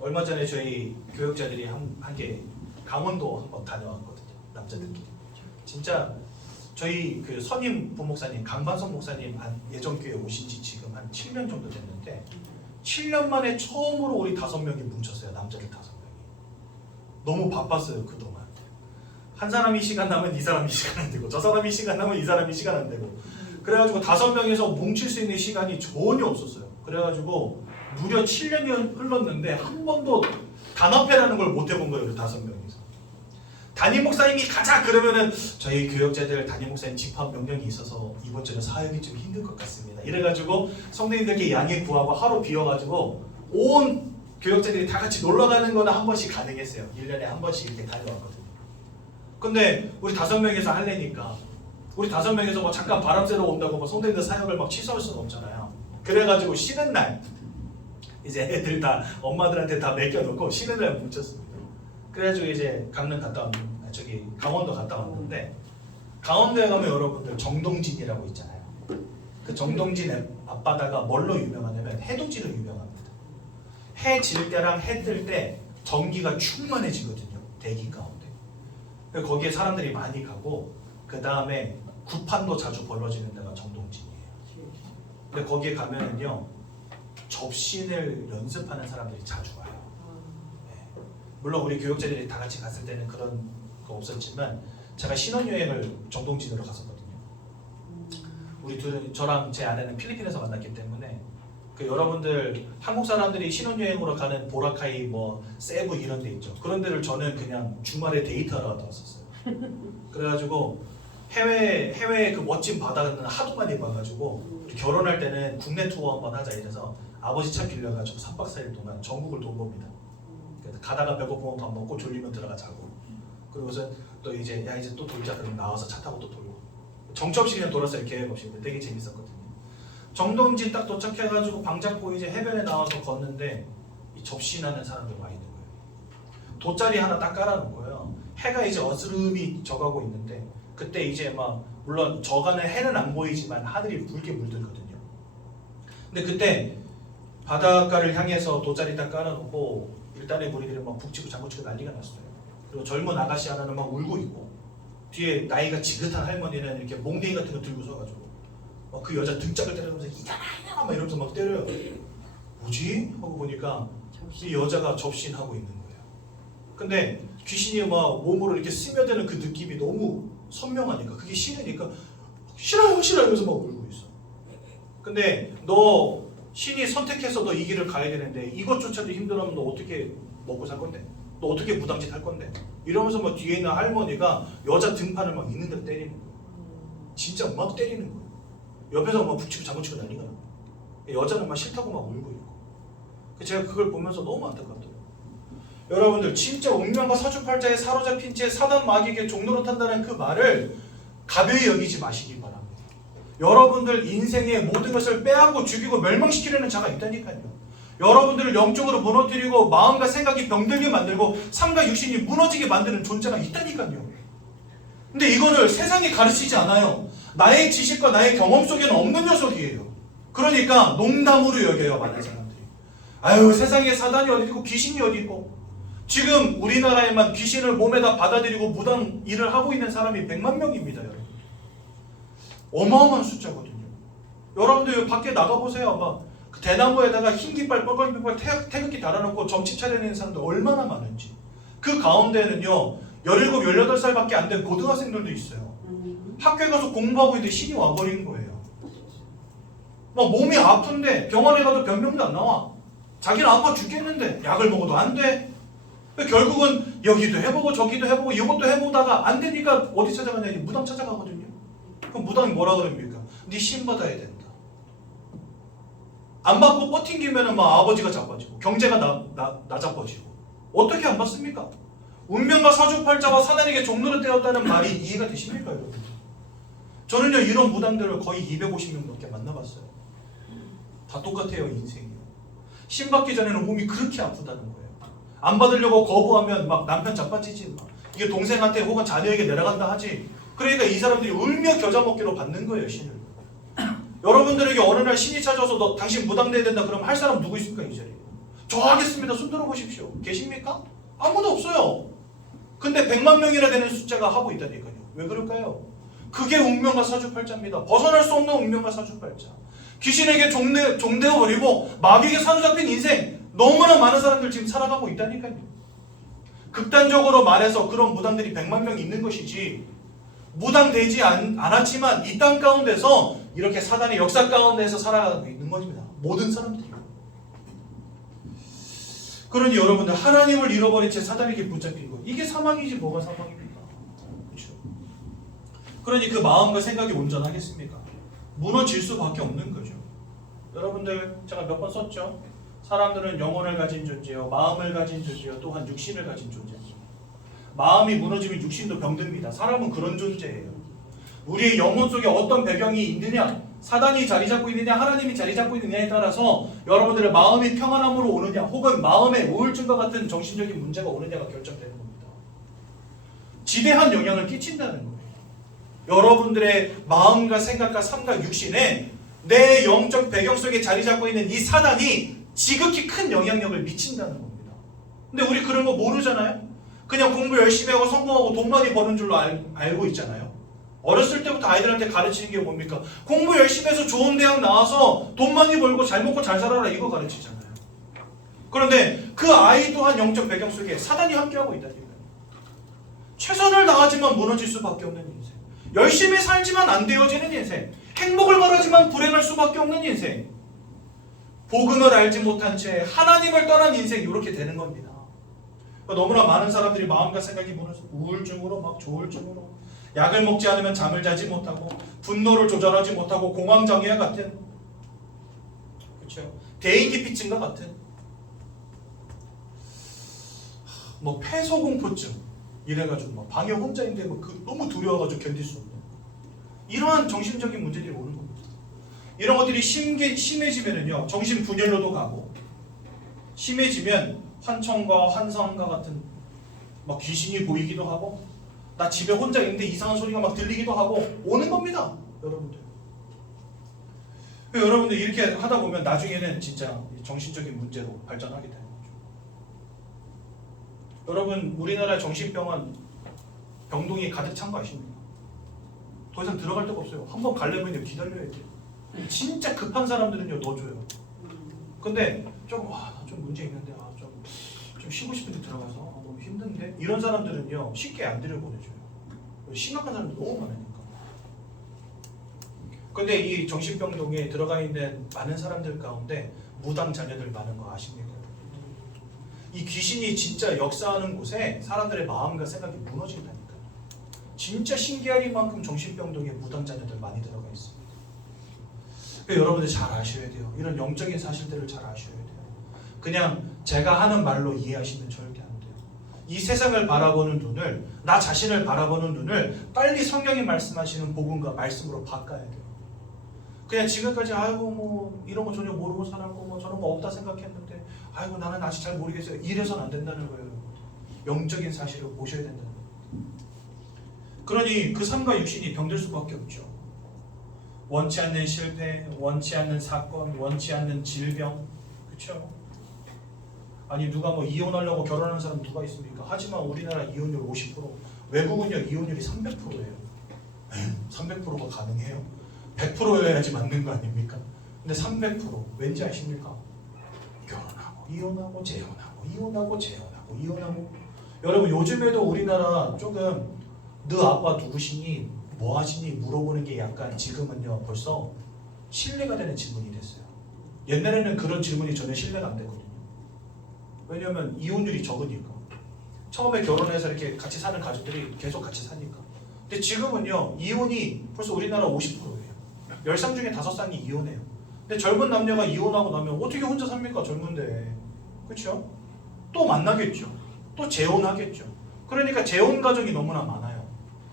얼마 전에 저희 교역자들이 함께 강원도 한번 다녀왔거든요. 남자들끼리. 진짜 저희 선임 부목사님 강반성 목사님 한 예전교회 오신 지 지금 한 7년 정도 됐는데 7년 만에 처음으로 우리 5명이 뭉쳤어요. 남자들 5명이. 너무 바빴어요. 그동안. 한 사람이 시간 나면 이 사람이 시간 안 되고 저 사람이 시간 나면 이 사람이 시간 안 되고 그래가지고 5명에서 뭉칠 수 있는 시간이 전혀 없었어요. 그래가지고 무려 7년이 흘렀는데 한 번도 단합회라는 걸 못 해본 거예요. 우리 5명이서. 담임 목사님이 가자 그러면은 저희 교역자들 담임 목사님 집합 명령이 있어서 이번 주는 사역이 좀 힘들 것 같습니다. 이래가지고 성도님들께 양해 구하고 하루 비워가지고 온 교역자들이 다 같이 놀러 가는 거는 한 번씩 가능했어요. 1년에 한 번씩 이렇게 다녀왔거든요. 근데 우리 5명이서 하려니까 우리 5명이서 뭐 잠깐 바람 쐬러 온다고 뭐 성도님들 사역을 막 취소할 수는 없잖아요. 그래가지고 쉬는 날 이제 애들 다 엄마들한테 다 맡겨놓고 쉬는 날 뭉쳤습니다. 그래가지고 이제 강릉 강원도 갔다 왔는데 강원도에 가면 여러분들 정동진이라고 있잖아요. 그 정동진 앞바다가 뭘로 유명하냐면 해돋이로 유명합니다. 해 질 때랑 해 뜰 때 전기가 충만해지거든요. 대기 가운데. 거기에 사람들이 많이 가고 그 다음에 구판도 자주 벌어지는 데가 정동진이에요. 근데 거기에 가면은요 접신을 연습하는 사람들이 자주 와요. 네. 물론 우리 교육자들이 다 같이 갔을 때는 그런 거 없었지만 제가 신혼여행을 정동진으로 갔었거든요. 우리 둘은 저랑 제 아내는 필리핀에서 만났기 때문에 그 여러분들 한국 사람들이 신혼여행으로 가는 보라카이 뭐 세부 이런 데 있죠. 그런 데를 저는 그냥 주말에 데이트하러 갔다 왔었어요. 그래가지고 해외 그 멋진 바다는 하도 많이 봐가지고 우리 결혼할 때는 국내 투어 한번 하자 이래서 아버지 차 빌려가지고 3박 4일 동안 전국을 돌봅니다. 그래서 가다가 배고프면 밥 먹고 졸리면 들어가 자고 그리고서 또 이제 야 이제 또 돌자 그러면 나와서 차 타고 또 돌고 정처 없이 그냥 돌았어요. 계획 없이. 근데 되게 재밌었거든요. 정동진 딱 도착해가지고 방 잡고 이제 해변에 나와서 걷는데 이 접신하는 사람들 와 있는 거예요. 돗자리 하나 딱 깔아놓은 거예요. 해가 이제 어스름이 져가고 있는데 그때 이제 막 물론 저간에 해는 안 보이지만 하늘이 붉게 물들거든요. 근데 그때 바닷가를 향해서 돗자리 딱 깔아놓고 일단의 무리들이 막 북치고 장구치고 난리가 났어요. 그리고 젊은 아가씨 하나는 막 울고 있고 뒤에 나이가 지긋한 할머니는 이렇게 몽둥이 같은 거 들고 서가지고 막 그 여자 등짝을 때리면서 이잖아 막 이러면서 막 때려요. 뭐지? 하고 보니까 이 여자가 접신하고 있는 거예요. 근데 귀신이 막 몸으로 이렇게 스며드는 그 느낌이 너무 선명하니까 그게 싫으니까 싫어요 이러면서 막 울고 있어. 근데 너 신이 선택해서 너 이 길을 가야 되는데 이것조차도 힘들어하면 너 어떻게 먹고 살 건데? 너 어떻게 무당짓 할 건데? 이러면서 막 뒤에 있는 할머니가 여자 등판을 막 있는 대로 때리는 거예요. 진짜 막 때리는 거예요. 옆에서 막 북치고 장구치고 난리가 나요. 여자는 막 싫다고 막 울고 있고. 제가 그걸 보면서 너무 안타깝더라고요. 여러분들 진짜 운명과 사주팔자에 사로잡힌 채 사단 마귀에게 종노릇한다는 그 말을 가벼이 여기지 마시기 바랍니다. 여러분들 인생의 모든 것을 빼앗고 죽이고 멸망시키려는 자가 있다니까요. 여러분들을 영적으로 무너뜨리고 마음과 생각이 병들게 만들고 삶과 육신이 무너지게 만드는 존재가 있다니까요. 근데 이거를 세상이 가르치지 않아요. 나의 지식과 나의 경험 속에는 없는 녀석이에요. 그러니까 농담으로 여겨요, 많은 사람들이. 아유, 세상에 사단이 어디 있고 귀신이 어디 있고. 지금 우리나라에만 귀신을 몸에다 받아들이고 무당 일을 하고 있는 사람이 100만 명입니다, 여러분. 어마어마한 숫자거든요. 여러분들 밖에 나가보세요. 아마 그 대나무에다가 흰 깃발, 빨간 깃발, 태극기 달아놓고 점집 차려내는 사람들 얼마나 많은지. 그 가운데는요, 17, 18살밖에 안 된 고등학생들도 있어요. 학교에 가서 공부하고 있는데 신이 와버린 거예요. 막 몸이 아픈데 병원에 가도 변명도 안 나와. 자기는 아파 죽겠는데 약을 먹어도 안 돼. 결국은 여기도 해보고 저기도 해보고 이것도 해보다가 안 되니까 어디 찾아가냐? 무당 찾아가거든요. 그럼 무당이 뭐라 그럽니까? 네 신 받아야 된다. 안 받고 버팅기면은 막 아버지가 자빠지고 경제가 나 자빠지고 어떻게 안 받습니까? 운명과 사주팔자와 사단에게 종노릇되었다는 말이 이해가 되십니까, 여러분? 저는요 이런 무당들을 거의 250명 넘게 만나봤어요. 다 똑같아요, 인생이요. 신 받기 전에는 몸이 그렇게 아프다는 거예요. 안 받으려고 거부하면 막 남편 자빠지지, 막 이게 동생한테 혹은 자녀에게 내려간다 하지. 그러니까 이 사람들이 울며 겨자 먹기로 받는 거예요, 신을. 여러분들에게 어느 날 신이 찾아서 너 당신 무당돼야 된다 그러면 할 사람 누구 있습니까, 이 자리에? 저 하겠습니다. 손 들어보십시오. 계십니까? 아무도 없어요. 근데 100만 명이나 되는 숫자가 하고 있다니까요. 왜 그럴까요? 그게 운명과 사주팔자입니다. 벗어날 수 없는 운명과 사주팔자. 귀신에게 종되어버리고 마귀에게 사로잡힌 인생, 너무나 많은 사람들 지금 살아가고 있다니까요. 극단적으로 말해서 그런 무당들이 100만 명 있는 것이지, 무당되지 않았지만 이 땅 가운데서 이렇게 사단의 역사 가운데서 살아가고 있는 것입니다. 모든 사람들이요. 그러니 여러분들, 하나님을 잃어버린 채 사단에게 붙잡힌 것, 이게 사망이지 뭐가 사망입니까? 그렇죠? 그러니 그 마음과 생각이 온전하겠습니까? 무너질 수밖에 없는 거죠. 여러분들, 제가 몇 번 썼죠? 사람들은 영혼을 가진 존재요, 마음을 가진 존재요, 또한 육신을 가진 존재죠. 마음이 무너지면 육신도 병듭니다. 사람은 그런 존재예요. 우리의 영혼 속에 어떤 배경이 있느냐, 사단이 자리 잡고 있느냐, 하나님이 자리 잡고 있느냐에 따라서 여러분들의 마음이 평안함으로 오느냐, 혹은 마음에 우울증과 같은 정신적인 문제가 오느냐가 결정되는 겁니다. 지대한 영향을 끼친다는 거예요. 여러분들의 마음과 생각과 삶과 육신에 내 영적 배경 속에 자리 잡고 있는 이 사단이 지극히 큰 영향력을 미친다는 겁니다. 근데 우리 그런 거 모르잖아요? 그냥 공부 열심히 하고 성공하고 돈 많이 버는 줄로 알고 있잖아요. 어렸을 때부터 아이들한테 가르치는 게 뭡니까? 공부 열심히 해서 좋은 대학 나와서 돈 많이 벌고 잘 먹고 잘 살아라, 이거 가르치잖아요. 그런데 그 아이 또한 영적 배경 속에 사단이 함께하고 있다니까요. 최선을 다하지만 무너질 수밖에 없는 인생, 열심히 살지만 안 되어지는 인생, 행복을 바라지만 불행할 수밖에 없는 인생, 복음을 알지 못한 채 하나님을 떠난 인생, 이렇게 되는 겁니다. 너무나 많은 사람들이 마음과 생각이 무너져 우울증으로 막 조울증으로, 약을 먹지 않으면 잠을 자지 못하고, 분노를 조절하지 못하고, 공황장애 같은, 그렇죠? 대인기피증과 같은, 뭐 폐소공포증 이래가지고 막 방에 혼자 있는데 너무 두려워가지고 견딜 수 없는 이러한 정신적인 문제들이 오는 겁니다. 이런 것들이 심해지면은요, 정신 분열로도 가고, 심해지면 환청과 환상과 같은 막 귀신이 보이기도 하고, 나 집에 혼자 있는데 이상한 소리가 막 들리기도 하고 오는 겁니다, 여러분들. 여러분들 이렇게 하다 보면 나중에는 진짜 정신적인 문제로 발전하게 되는 거죠. 여러분, 우리나라 정신병원 병동이 가득 찬 거 아십니까? 더 이상 들어갈 데가 없어요. 한번 가려면 기다려야 돼요. 진짜 급한 사람들은요 넣어줘요. 근데 좀 문제 있는데 좀 쉬고 싶은데 들어가서 너무 힘든데, 이런 사람들은요 쉽게 안 들여보내줘요. 심각한 사람들 너무 많으니까. 근데 이 정신병동에 들어가 있는 많은 사람들 가운데 무당 자녀들 많은 거 아십니까? 이 귀신이 진짜 역사하는 곳에 사람들의 마음과 생각이 무너진다니까요. 진짜 신기하리만큼 정신병동에 무당 자녀들 많이 들어가 있습니다. 여러분들 잘 아셔야 돼요. 이런 영적인 사실들을 잘 아셔야 돼요. 그냥 제가 하는 말로 이해하시면 절대 안 돼요. 이 세상을 바라보는 눈을, 나 자신을 바라보는 눈을 빨리 성경이 말씀하시는 복음과 말씀으로 바꿔야 돼요. 그냥 지금까지 아이고 뭐 이런 거 전혀 모르고 살았고 뭐 저런 거 없다 생각했는데 아이고 나는 아직 잘 모르겠어요, 이래서는 안 된다는 거예요. 영적인 사실을 보셔야 된다는 거예요. 그러니 그 삶과 육신이 병들 수밖에 없죠. 원치 않는 실패, 원치 않는 사건, 원치 않는 질병, 그렇죠? 아니 누가 뭐 이혼하려고 결혼하는 사람 누가 있습니까? 하지만 우리나라 이혼율 50%, 외국은요 이혼율이 300%예요. 300%가 가능해요? 100%여야지 맞는 거 아닙니까? 근데 300%, 왠지 아십니까? 결혼하고 이혼하고 재혼하고 이혼하고 재혼하고 이혼하고. 여러분, 요즘에도 우리나라 조금 너 아빠 누구시니? 뭐 하시니? 물어보는 게 약간 지금은요 벌써 신뢰가 되는 질문이 됐어요. 옛날에는 그런 질문이 전혀 신뢰가 안 됐거든요. 왜냐하면 이혼율이 적으니까. 처음에 결혼해서 이렇게 같이 사는 가족들이 계속 같이 사니까. 근데 지금은요 이혼이 벌써 우리나라 50%예요. 10쌍 중에 5쌍이 이혼해요. 근데 젊은 남녀가 이혼하고 나면 어떻게 혼자 삽니까? 젊은데. 그렇죠? 또 만나겠죠. 또 재혼하겠죠. 그러니까 재혼 가정이 너무나 많아요.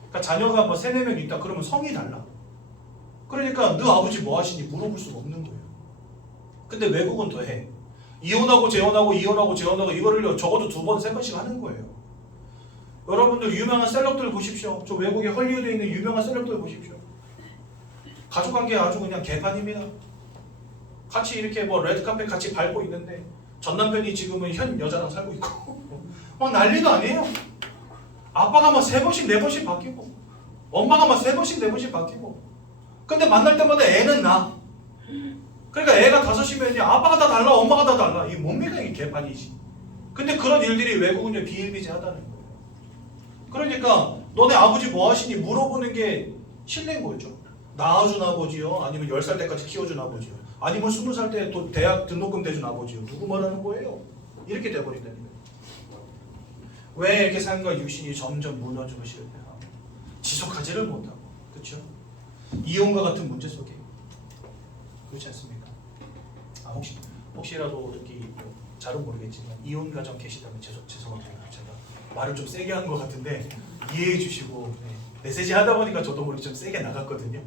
그러니까 자녀가 뭐 3, 4명 있다 그러면 성이 달라. 그러니까 너 아버지 뭐 하시니 물어볼 수가 없는 거예요. 근데 외국은 더해. 이혼하고 재혼하고 이혼하고 재혼하고 이거를 적어도 2번, 3번씩 하는 거예요. 여러분들 유명한 셀럽들 보십시오. 저 외국에 헐리우드에 있는 유명한 셀럽들 보십시오. 가족관계 아주 그냥 개판입니다. 같이 이렇게 뭐 레드카펫 같이 밟고 있는데 전 남편이 지금은 현 여자랑 살고 있고 막 난리도 아니에요. 아빠가 막 3번씩 4번씩 바뀌고 엄마가 막 3번씩 4번씩 바뀌고. 근데 만날 때마다 애는 나. 그러니까 애가 5이면요 아빠가 다 달라 엄마가 다 달라. 이게 뭡니까? 이게 개판이지. 근데 그런 일들이 외국은요 비일비재하다는 거예요. 그러니까 너네 아버지 뭐 하시니 물어보는 게 실례인 거죠. 낳아준 아버지요? 아니면 10살 때까지 키워준 아버지요? 아니면 20살 때 또 대학 등록금 대준 아버지요? 누구 말하는 거예요? 이렇게 돼버린다는 거예요. 왜 이렇게 삶과 육신이 점점 무너지고 실패하고 지속하지를 못하고, 그렇죠? 이혼과 같은 문제 속에. 그렇지 않습니까? 혹시라도 여기 잘은 모르겠지만 이혼 가정 계시다면 죄송합니다. 제가 말을 좀 세게 한 것 같은데 이해해 주시고, 메시지 하다 보니까 저도 모르게 좀 세게 나갔거든요.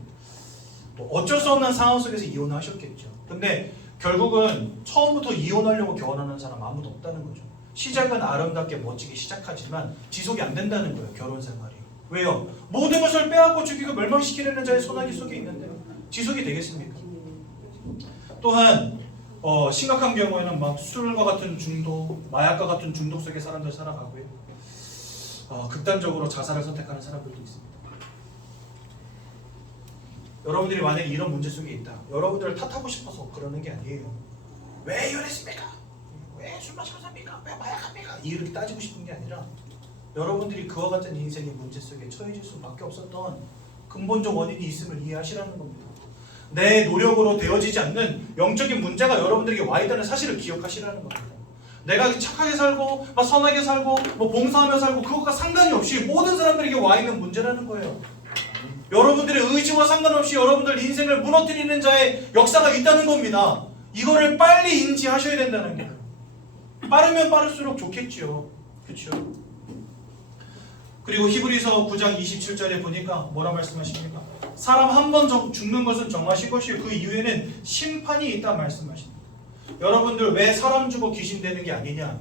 뭐 어쩔 수 없는 상황 속에서 이혼하셨겠죠. 근데 결국은 처음부터 이혼하려고 결혼하는 사람 아무도 없다는 거죠. 시작은 아름답게 멋지게 시작하지만 지속이 안 된다는 거예요. 결혼 생활이. 왜요? 모든 것을 빼앗고 죽이고 멸망시키려는 자의 소나기 속에 있는데 지속이 되겠습니까? 또한 심각한 경우에는 막 술과 같은 중독, 마약과 같은 중독 속에 사람들 살아가고요. 극단적으로 자살을 선택하는 사람들도 있습니다. 여러분들이 만약에 이런 문제 속에 있다. 여러분들을 탓하고 싶어서 그러는 게 아니에요. 왜 이랬습니까? 왜 술 마시고 삽니까? 왜 마약합니까? 이렇게 따지고 싶은 게 아니라 여러분들이 그와 같은 인생의 문제 속에 처해질 수밖에 없었던 근본적 원인이 있음을 이해하시라는 겁니다. 내 노력으로 되어지지 않는 영적인 문제가 여러분들에게 와 있다는 사실을 기억하시라는 겁니다. 내가 착하게 살고 막 선하게 살고 뭐 봉사하며 살고 그것과 상관이 없이 모든 사람들에게 와 있는 문제라는 거예요. 여러분들의 의지와 상관없이 여러분들 인생을 무너뜨리는 자의 역사가 있다는 겁니다. 이거를 빨리 인지하셔야 된다는 거예요. 빠르면 빠를수록 좋겠죠. 그렇죠? 그리고 히브리서 9장 27절에 보니까 뭐라 말씀하십니까? 사람 한 번 죽는 것은 정하신 것이요 그 이후에는 심판이 있다 말씀하십니다. 여러분들 왜 사람 죽어 귀신 되는 게 아니냐?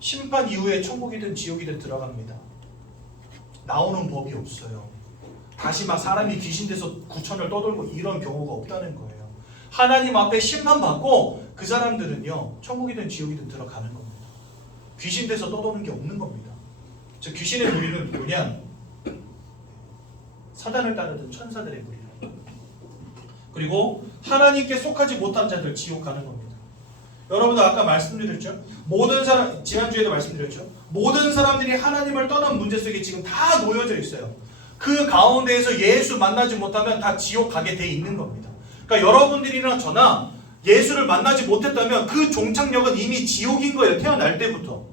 심판 이후에 천국이든 지옥이든 들어갑니다. 나오는 법이 없어요. 다시 막 사람이 귀신 돼서 구천을 떠돌고 이런 경우가 없다는 거예요. 하나님 앞에 심판받고 그 사람들은요 천국이든 지옥이든 들어가는 겁니다. 귀신 돼서 떠도는 게 없는 겁니다. 저 귀신의 무리는 뭐냐? 사단을 따르던 천사들의 무리라. 그리고 하나님께 속하지 못한 자들 지옥 가는 겁니다. 여러분들 아까 말씀드렸죠? 모든 사람, 지난주에도 말씀드렸죠? 모든 사람들이 하나님을 떠난 문제 속에 지금 다 놓여져 있어요. 그 가운데에서 예수 만나지 못하면 다 지옥 가게 돼 있는 겁니다. 그러니까 여러분들이나 저나 예수를 만나지 못했다면 그 종착역은 이미 지옥인 거예요. 태어날 때부터.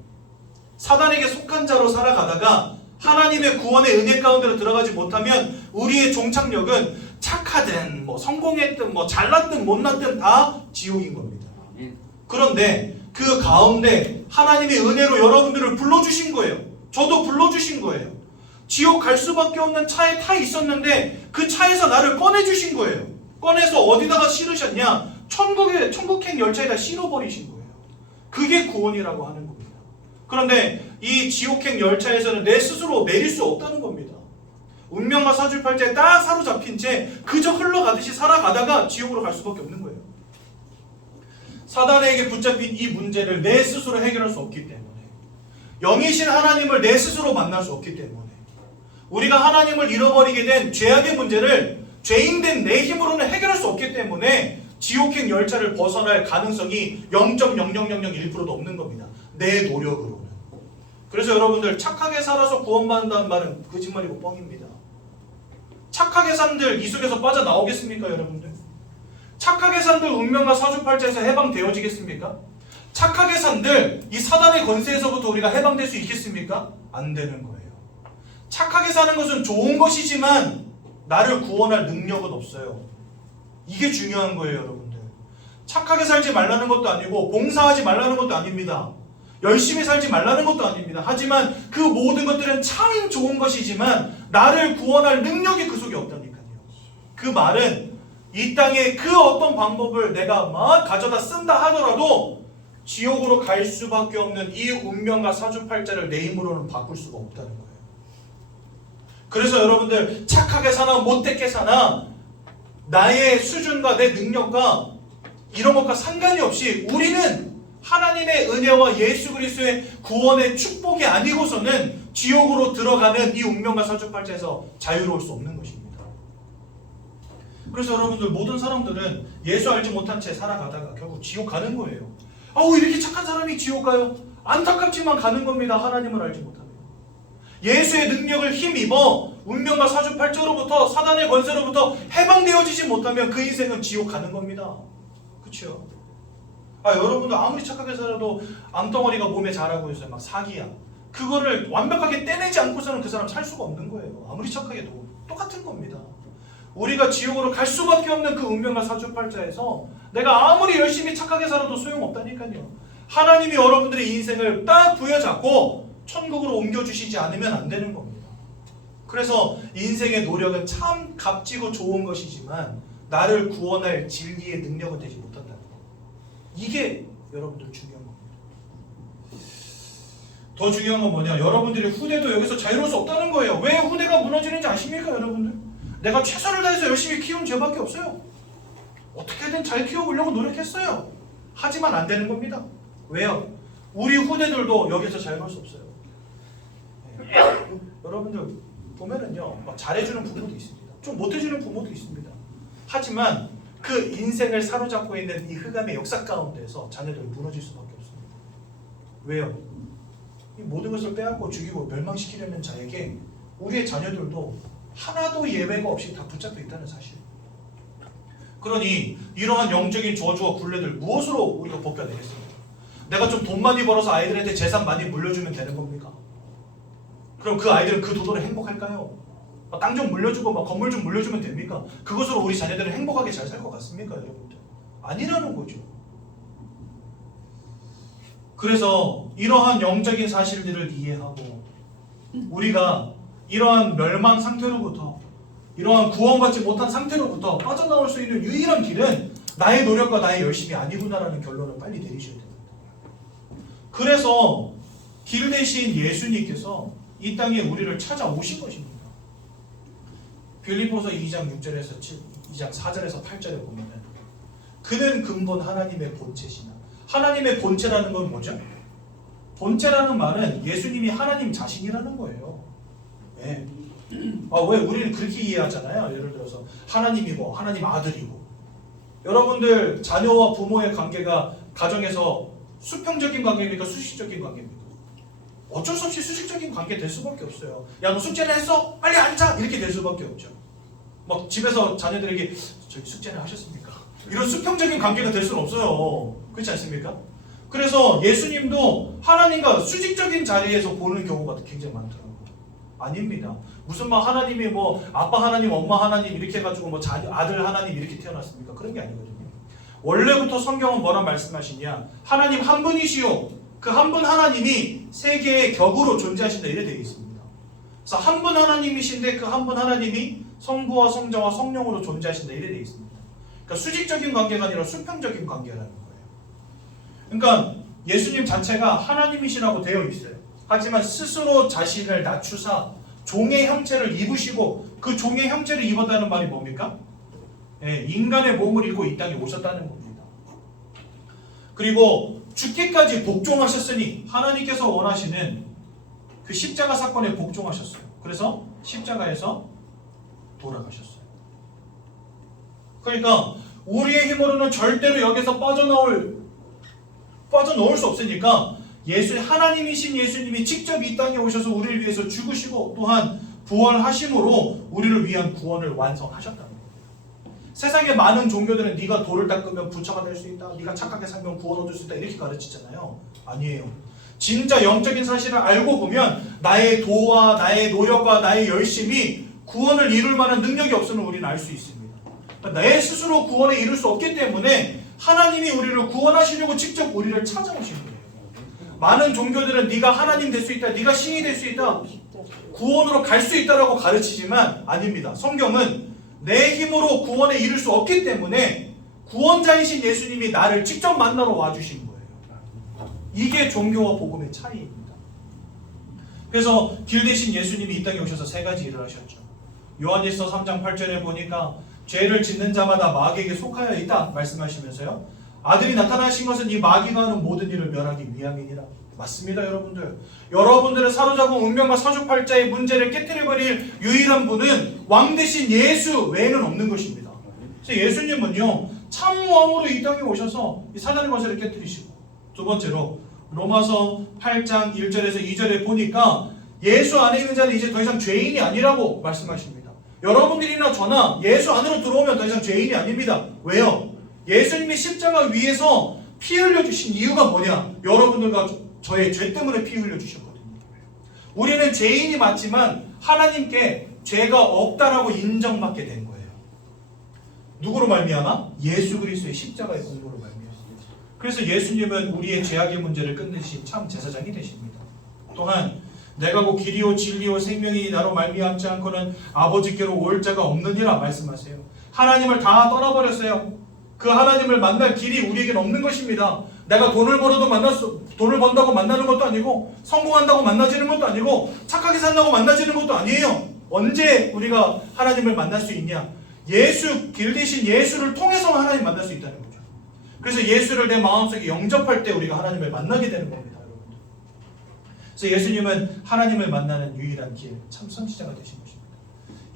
사단에게 속한 자로 살아가다가 하나님의 구원의 은혜 가운데로 들어가지 못하면 우리의 종착역은 착하든 뭐 성공했든 뭐 잘났든 못났든 다 지옥인 겁니다. 그런데 그 가운데 하나님의 은혜로 여러분들을 불러주신 거예요. 저도 불러주신 거예요. 지옥 갈 수밖에 없는 차에 타 있었는데 그 차에서 나를 꺼내주신 거예요. 꺼내서 어디다가 실으셨냐? 천국행 열차에다 실어버리신 거예요. 그게 구원이라고 하는 겁니다. 그런데 이 지옥행 열차에서는 내 스스로 내릴 수 없다는 겁니다. 운명과 사주팔자에 딱 사로잡힌 채 그저 흘러가듯이 살아가다가 지옥으로 갈 수밖에 없는 거예요. 사단에게 붙잡힌 이 문제를 내 스스로 해결할 수 없기 때문에, 영이신 하나님을 내 스스로 만날 수 없기 때문에, 우리가 하나님을 잃어버리게 된 죄악의 문제를 죄인된 내 힘으로는 해결할 수 없기 때문에 지옥행 열차를 벗어날 가능성이 0.0001%도 없는 겁니다. 내 노력으로는. 그래서 여러분들 착하게 살아서 구원받는다는 말은 거짓말이고 뻥입니다. 착하게 산들 이 속에서 빠져나오겠습니까 여러분들? 착하게 산들 운명과 사주팔자에서 해방되어지겠습니까? 착하게 산들 이 사단의 권세에서부터 우리가 해방될 수 있겠습니까? 안 되는 거예요. 착하게 사는 것은 좋은 것이지만 나를 구원할 능력은 없어요. 이게 중요한 거예요 여러분들. 착하게 살지 말라는 것도 아니고 봉사하지 말라는 것도 아닙니다. 열심히 살지 말라는 것도 아닙니다. 하지만 그 모든 것들은 참 좋은 것이지만 나를 구원할 능력이 그 속에 없다니까요. 그 말은 이 땅에 그 어떤 방법을 내가 막 가져다 쓴다 하더라도 지옥으로 갈 수밖에 없는 이 운명과 사주팔자를 내 힘으로는 바꿀 수가 없다는 거예요. 그래서 여러분들 착하게 사나 못되게 사나 나의 수준과 내 능력과 이런 것과 상관이 없이 우리는 하나님의 은혜와 예수 그리스도의 구원의 축복이 아니고서는 지옥으로 들어가는 이 운명과 사주팔자에서 자유로울 수 없는 것입니다. 그래서 여러분들 모든 사람들은 예수 알지 못한 채 살아가다가 결국 지옥 가는 거예요. 아우 이렇게 착한 사람이 지옥 가요? 안타깝지만 가는 겁니다. 하나님을 알지 못하면. 예수의 능력을 힘입어 운명과 사주팔자로부터 사단의 권세로부터 해방되어지지 못하면 그 인생은 지옥 가는 겁니다. 그렇죠? 여러분들 아무리 착하게 살아도 암덩어리가 몸에 자라고 있어요. 막 사기야. 그거를 완벽하게 떼내지 않고서는 그 사람 살 수가 없는 거예요. 아무리 착하게도 똑같은 겁니다. 우리가 지옥으로 갈 수밖에 없는 그 운명과 사주팔자에서 내가 아무리 열심히 착하게 살아도 소용없다니까요. 하나님이 여러분들의 인생을 딱 부여잡고 천국으로 옮겨주시지 않으면 안 되는 겁니다. 그래서 인생의 노력은 참 값지고 좋은 것이지만 나를 구원할 진리의 능력은 되지 못한다는 거. 이게 여러분들 중요한 겁니다. 더 중요한 건 뭐냐? 여러분들의 후대도 여기서 자유로울 수 없다는 거예요. 왜 후대가 무너지는지 아십니까 여러분들? 내가 최선을 다해서 열심히 키운 죄밖에 없어요. 어떻게든 잘 키워보려고 노력했어요. 하지만 안 되는 겁니다. 왜요? 우리 후대들도 여기서 자유로울 수 없어요. 여러분들 보면은요, 막 잘해주는 부모도 있습니다. 좀 못해주는 부모도 있습니다. 하지만 그 인생을 사로잡고 있는 이 흑암의 역사 가운데서 자녀들이 무너질 수밖에 없습니다. 왜요? 이 모든 것을 빼앗고 죽이고 멸망시키려는 자에게 우리의 자녀들도 하나도 예외가 없이 다 붙잡혀 있다는 사실. 그러니 이러한 영적인 저주와 굴레들 무엇으로 우리가 벗겨내겠습니까? 내가 좀 돈 많이 벌어서 아이들한테 재산 많이 물려주면 되는 겁니까? 그럼 그 아이들은 그 돈으로 행복할까요? 땅 좀 물려주고 건물 좀 물려주면 됩니까? 그것으로 우리 자녀들은 행복하게 잘 살 것 같습니까, 여러분들? 아니라는 거죠. 그래서 이러한 영적인 사실들을 이해하고 우리가 이러한 멸망 상태로부터, 이러한 구원받지 못한 상태로부터 빠져나올 수 있는 유일한 길은 나의 노력과 나의 열심이 아니구나라는 결론을 빨리 내리셔야 됩니다. 그래서 길 대신 예수님께서 이 땅에 우리를 찾아오신 것입니다. 빌립보서 2장 6절에서 2장 4절에서 8절에 보면은 그는 근본 하나님의 본체시나. 하나님의 본체라는 건 뭐죠? 본체라는 말은 예수님이 하나님 자신이라는 거예요. 네. 왜 우리는 그렇게 이해하잖아요. 예를 들어서 하나님이고 하나님 아들이고. 여러분들 자녀와 부모의 관계가 가정에서 수평적인 관계입니까? 수식적인 관계입니까? 어쩔 수 없이 수식적인 관계 될 수밖에 없어요. 야, 너 숙제는 했어? 빨리 앉아! 이렇게 될 수밖에 없죠. 막 집에서 자녀들에게 저기 숙제는 하셨습니까? 이런 수평적인 관계가 될 수는 없어요. 그렇지 않습니까? 그래서 예수님도 하나님과 수직적인 자리에서 보는 경우가 굉장히 많더라고요. 아닙니다. 무슨 막 하나님이 뭐 아빠 하나님, 엄마 하나님 이렇게 해가지고 뭐 아들 하나님 이렇게 태어났습니까? 그런 게 아니거든요. 원래부터 성경은 뭐라 말씀하시냐? 하나님 한 분이시요. 그 한 분 하나님이 세 개의 격으로 존재하신다 이래 되어 있습니다. 그래서 한 분 하나님이신데 그 한 분 하나님이 성부와 성자와 성령으로 존재하신다 이래 되어 있습니다. 그러니까 수직적인 관계가 아니라 수평적인 관계라는 거예요. 그러니까 예수님 자체가 하나님이시라고 되어 있어요. 하지만 스스로 자신을 낮추사 종의 형체를 입으시고 그 종의 형체를 입었다는 말이 뭡니까? 인간의 몸을 입고 이 땅에 오셨다는 겁니다. 그리고 죽기까지 복종하셨으니 하나님께서 원하시는 그 십자가 사건에 복종하셨어요. 그래서 십자가에서 돌아가셨어요. 그러니까 우리의 힘으로는 절대로 여기서 빠져나올 수 없으니까 하나님이신 예수님이 직접 이 땅에 오셔서 우리를 위해서 죽으시고 또한 부활하심으로 우리를 위한 구원을 완성하셨다는 거예요. 세상의 많은 종교들은 네가 돌을 닦으면 부처가 될 수 있다, 네가 착하게 살면 구원 얻을 수 있다 이렇게 가르치잖아요. 아니에요. 진짜 영적인 사실을 알고 보면 나의 도와 나의 노력과 나의 열심이 구원을 이룰 만한 능력이 없음을 우리는 알 수 있습니다. 그러니까 내 스스로 구원에 이룰 수 없기 때문에 하나님이 우리를 구원하시려고 직접 우리를 찾아오신 거예요. 많은 종교들은 네가 하나님 될 수 있다, 네가 신이 될 수 있다, 구원으로 갈 수 있다라고 가르치지만 아닙니다. 성경은 내 힘으로 구원에 이룰 수 없기 때문에 구원자이신 예수님이 나를 직접 만나러 와주신 거예요. 이게 종교와 복음의 차이입니다. 그래서 길 대신 예수님이 이 땅에 오셔서 세 가지 일을 하셨죠. 요한일서 3장 8절에 보니까 죄를 짓는 자마다 마귀에게 속하여 있다 말씀하시면서요, 아들이 나타나신 것은 이 마귀가 하는 모든 일을 멸하기 위함이니라. 맞습니다, 여러분들. 여러분들을 사로잡은 운명과 사주팔자의 문제를 깨뜨려버릴 유일한 분은 왕 대신 예수 외에는 없는 것입니다. 그래서 예수님은요, 참 왕으로 이 땅에 오셔서 이 사단의 권세를 깨뜨리시고, 두 번째로 로마서 8장 1절에서 2절에 보니까 예수 안에 있는 자는 이제 더 이상 죄인이 아니라고 말씀하십니다. 여러분들이나 저나 예수 안으로 들어오면 더 이상 죄인이 아닙니다. 왜요? 예수님이 십자가 위에서 피 흘려주신 이유가 뭐냐? 여러분들과 저의 죄 때문에 피 흘려주셨거든요. 우리는 죄인이 맞지만 하나님께 죄가 없다라고 인정받게 된 거예요. 누구로 말미암아? 예수 그리스도의 십자가의 공로로 말미암아. 그래서 예수님은 우리의 죄악의 문제를 끝내신 참 제사장이 되십니다. 또한 내가 곧 길이요 진리요 생명이니 나로 말미암지 않고는 아버지께로 올 자가 없느니라 말씀하세요. 하나님을 다 떠나버렸어요. 그 하나님을 만날 길이 우리에게는 없는 것입니다. 내가 돈을 번다고 만나는 것도 아니고, 성공한다고 만나지는 것도 아니고, 착하게 산다고 만나지는 것도 아니에요. 언제 우리가 하나님을 만날 수 있냐? 길 대신 예수를 통해서 하나님 만날 수 있다는 거죠. 그래서 예수를 내 마음속에 영접할 때 우리가 하나님을 만나게 되는 겁니다, 여러분들. 그래서 예수님은 하나님을 만나는 유일한 길, 참 선지자가 되신 것입니다.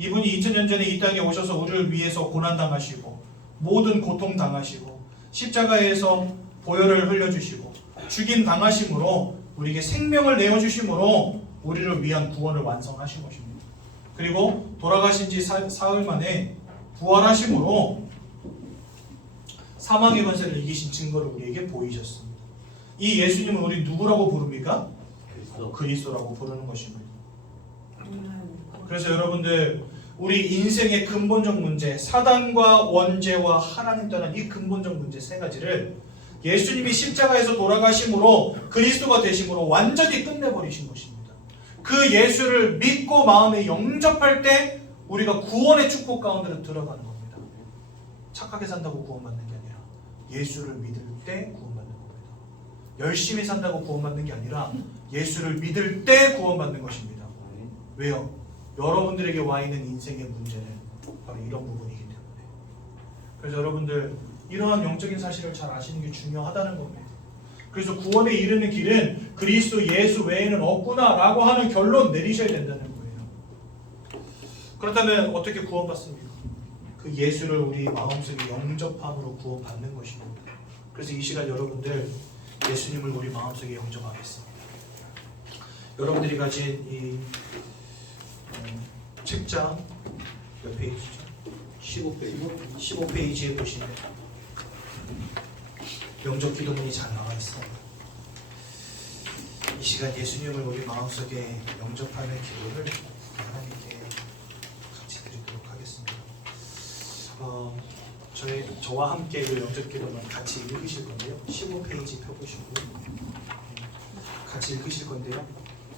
이분이 2000년 전에 이 땅에 오셔서 우리를 위해서 고난당하시고 모든 고통당하시고 십자가에서 보혈을 흘려주시고 죽임 당하심으로 우리에게 생명을 내어주심으로 우리를 위한 구원을 완성하신 것입니다. 그리고 돌아가신 지 사흘 만에 부활하심으로 사망의 권세를 이기신 증거를 우리에게 보이셨습니다. 이 예수님은 우리 누구라고 부릅니까? 그리스도라고 부르는 것입니다. 그래서 여러분들 우리 인생의 근본적 문제, 사단과 원죄와 하나님 떠난 이 근본적 문제 세 가지를 예수님이 십자가에서 돌아가심으로 그리스도가 되심으로 완전히 끝내버리신 것입니다. 그 예수를 믿고 마음에 영접할 때 우리가 구원의 축복 가운데로 들어가는 겁니다. 착하게 산다고 구원받는 게 아니라 예수를 믿을 때 구원받는 겁니다. 열심히 산다고 구원받는 게 아니라 예수를 믿을 때 구원받는 것입니다. 왜요? 여러분들에게 와 있는 인생의 문제는 바로 이런 부분이기 때문에. 그래서 여러분들 이러한 영적인 사실을 잘 아시는 게 중요하다는 겁니다. 그래서 구원에 이르는 길은 그리스도 예수 외에는 없구나라고 하는 결론 내리셔야 된다는 거예요. 그렇다면 어떻게 구원받습니까? 그 예수를 우리 마음속에 영접함으로 구원받는 것입니다. 그래서 이 시간 여러분들 예수님을 우리 마음속에 영접하겠습니다. 여러분들이 가진 이 책장 몇 페이지죠? 15페이지에 보시면 영접 기도문이 잘 나와 있어요. 이 시간 예수님을 우리 마음속에 영접하는 기도를 하나님께 같이 드리도록 하겠습니다. 저와 함께 그 영접 기도문 같이 읽으실 건데요. 15페이지 펴보시고 같이 읽으실 건데요.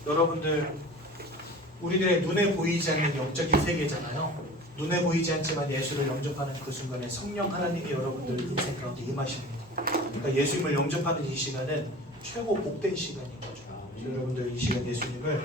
여러분들 우리들의 눈에 보이지 않는 영적인 세계잖아요. 눈에 보이지 않지만 예수를 영접하는 그 순간에 성령 하나님이 여러분들 인생 가운데 임하십니다. 그러니까 예수님을 영접하는 이 시간은 최고 복된 시간인 거죠. 여러분들 이 시간 예수님을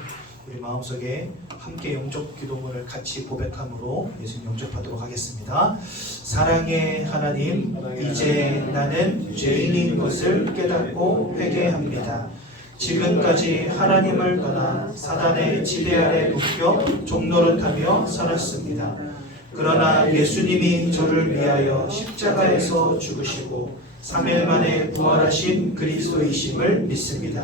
우리 마음속에 함께 영접 기도문을 같이 고백함으로 예수님 영접하도록 하겠습니다. 사랑의 하나님, 이제 나는 죄인인 것을 깨닫고 회개합니다. 지금까지 하나님을 떠나 사단의 지배 아래 묶여 종노릇하며 살았습니다. 그러나 예수님이 저를 위하여 십자가에서 죽으시고 3일 만에 부활하신 그리스도이심을 믿습니다.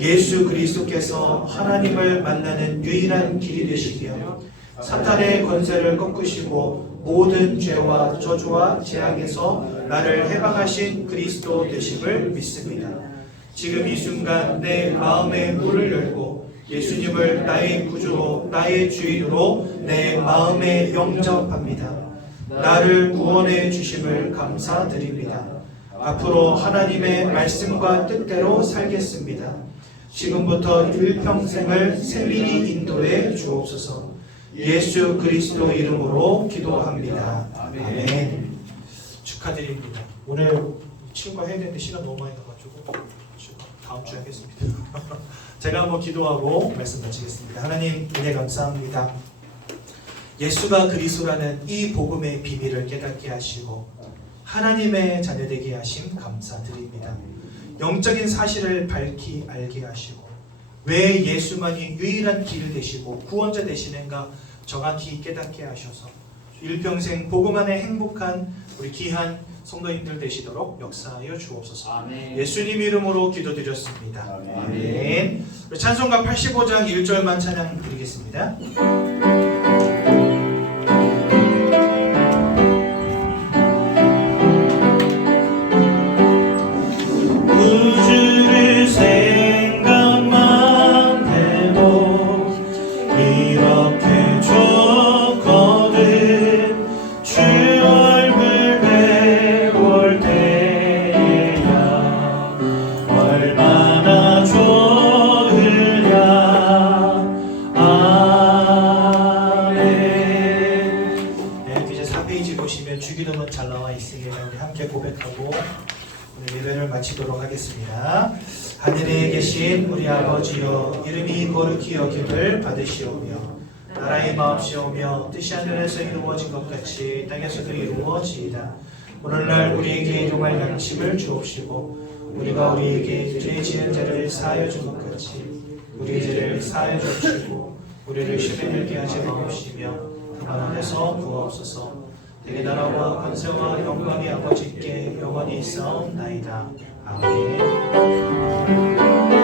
예수 그리스도께서 하나님을 만나는 유일한 길이 되시며 사탄의 권세를 꺾으시고 모든 죄와 저주와 재앙에서 나를 해방하신 그리스도 되심을 믿습니다. 지금 이 순간 내 마음의 문을 열고 예수님을 나의 구주로 나의 주인으로 내 마음에 영접합니다. 나를 구원해 주심을 감사드립니다. 앞으로 하나님의 말씀과 뜻대로 살겠습니다. 지금부터 일평생을 세밀히 인도해 주옵소서. 예수 그리스도 이름으로 기도합니다. 아멘. 축하드립니다. 오늘 친구가 해야 되는데 시간 너무 많이 가가지고 다음 주에 하겠습니다. 제가 한번 기도하고 말씀 마치겠습니다. 하나님 은혜 감사합니다. 예수가 그리스도라는 이 복음의 비밀을 깨닫게 하시고 하나님의 자녀되게 하심 감사드립니다. 영적인 사실을 밝히 알게 하시고 왜 예수만이 유일한 길 되시고 구원자 되시는가 정확히 깨닫게 하셔서 일평생 복음 안에 행복한 우리 귀한 성도님들 되시도록 역사하여 주옵소서. 아멘. 예수님 이름으로 기도드렸습니다. 아멘. 아멘. 찬송가 85장 1절만 찬양 드리겠습니다. 우주를 생각만 해도 이렇게 좋거든. 주 얼굴 볼 때야 얼마나 좋으랴. 아멘. 네, 이제 4페이지 보시면 주기도문 잘 나와 있으니 우리 함께 고백하고 오늘 예배를 마치도록 하겠습니다. 하늘에 계신 우리 아버지여, 이름이 거룩히 여김을 받으시오며 나라의 마옵시오며 뜻이 하늘에서 이루어진 것 같이 땅에서도 이루어지이다. 오늘날 우리에게 일용할 양식을 주옵시고 우리가 우리에게 죄 지은 자를 사하여 준 것 같이 우리의 죄를 사하여 주옵시고 우리를 시험에 들게 하지 마옵시며 다만 안에서 구하옵소서. 내 나라와 권세와 영광이 아버지께 영원히 있사옵나이다. 아멘.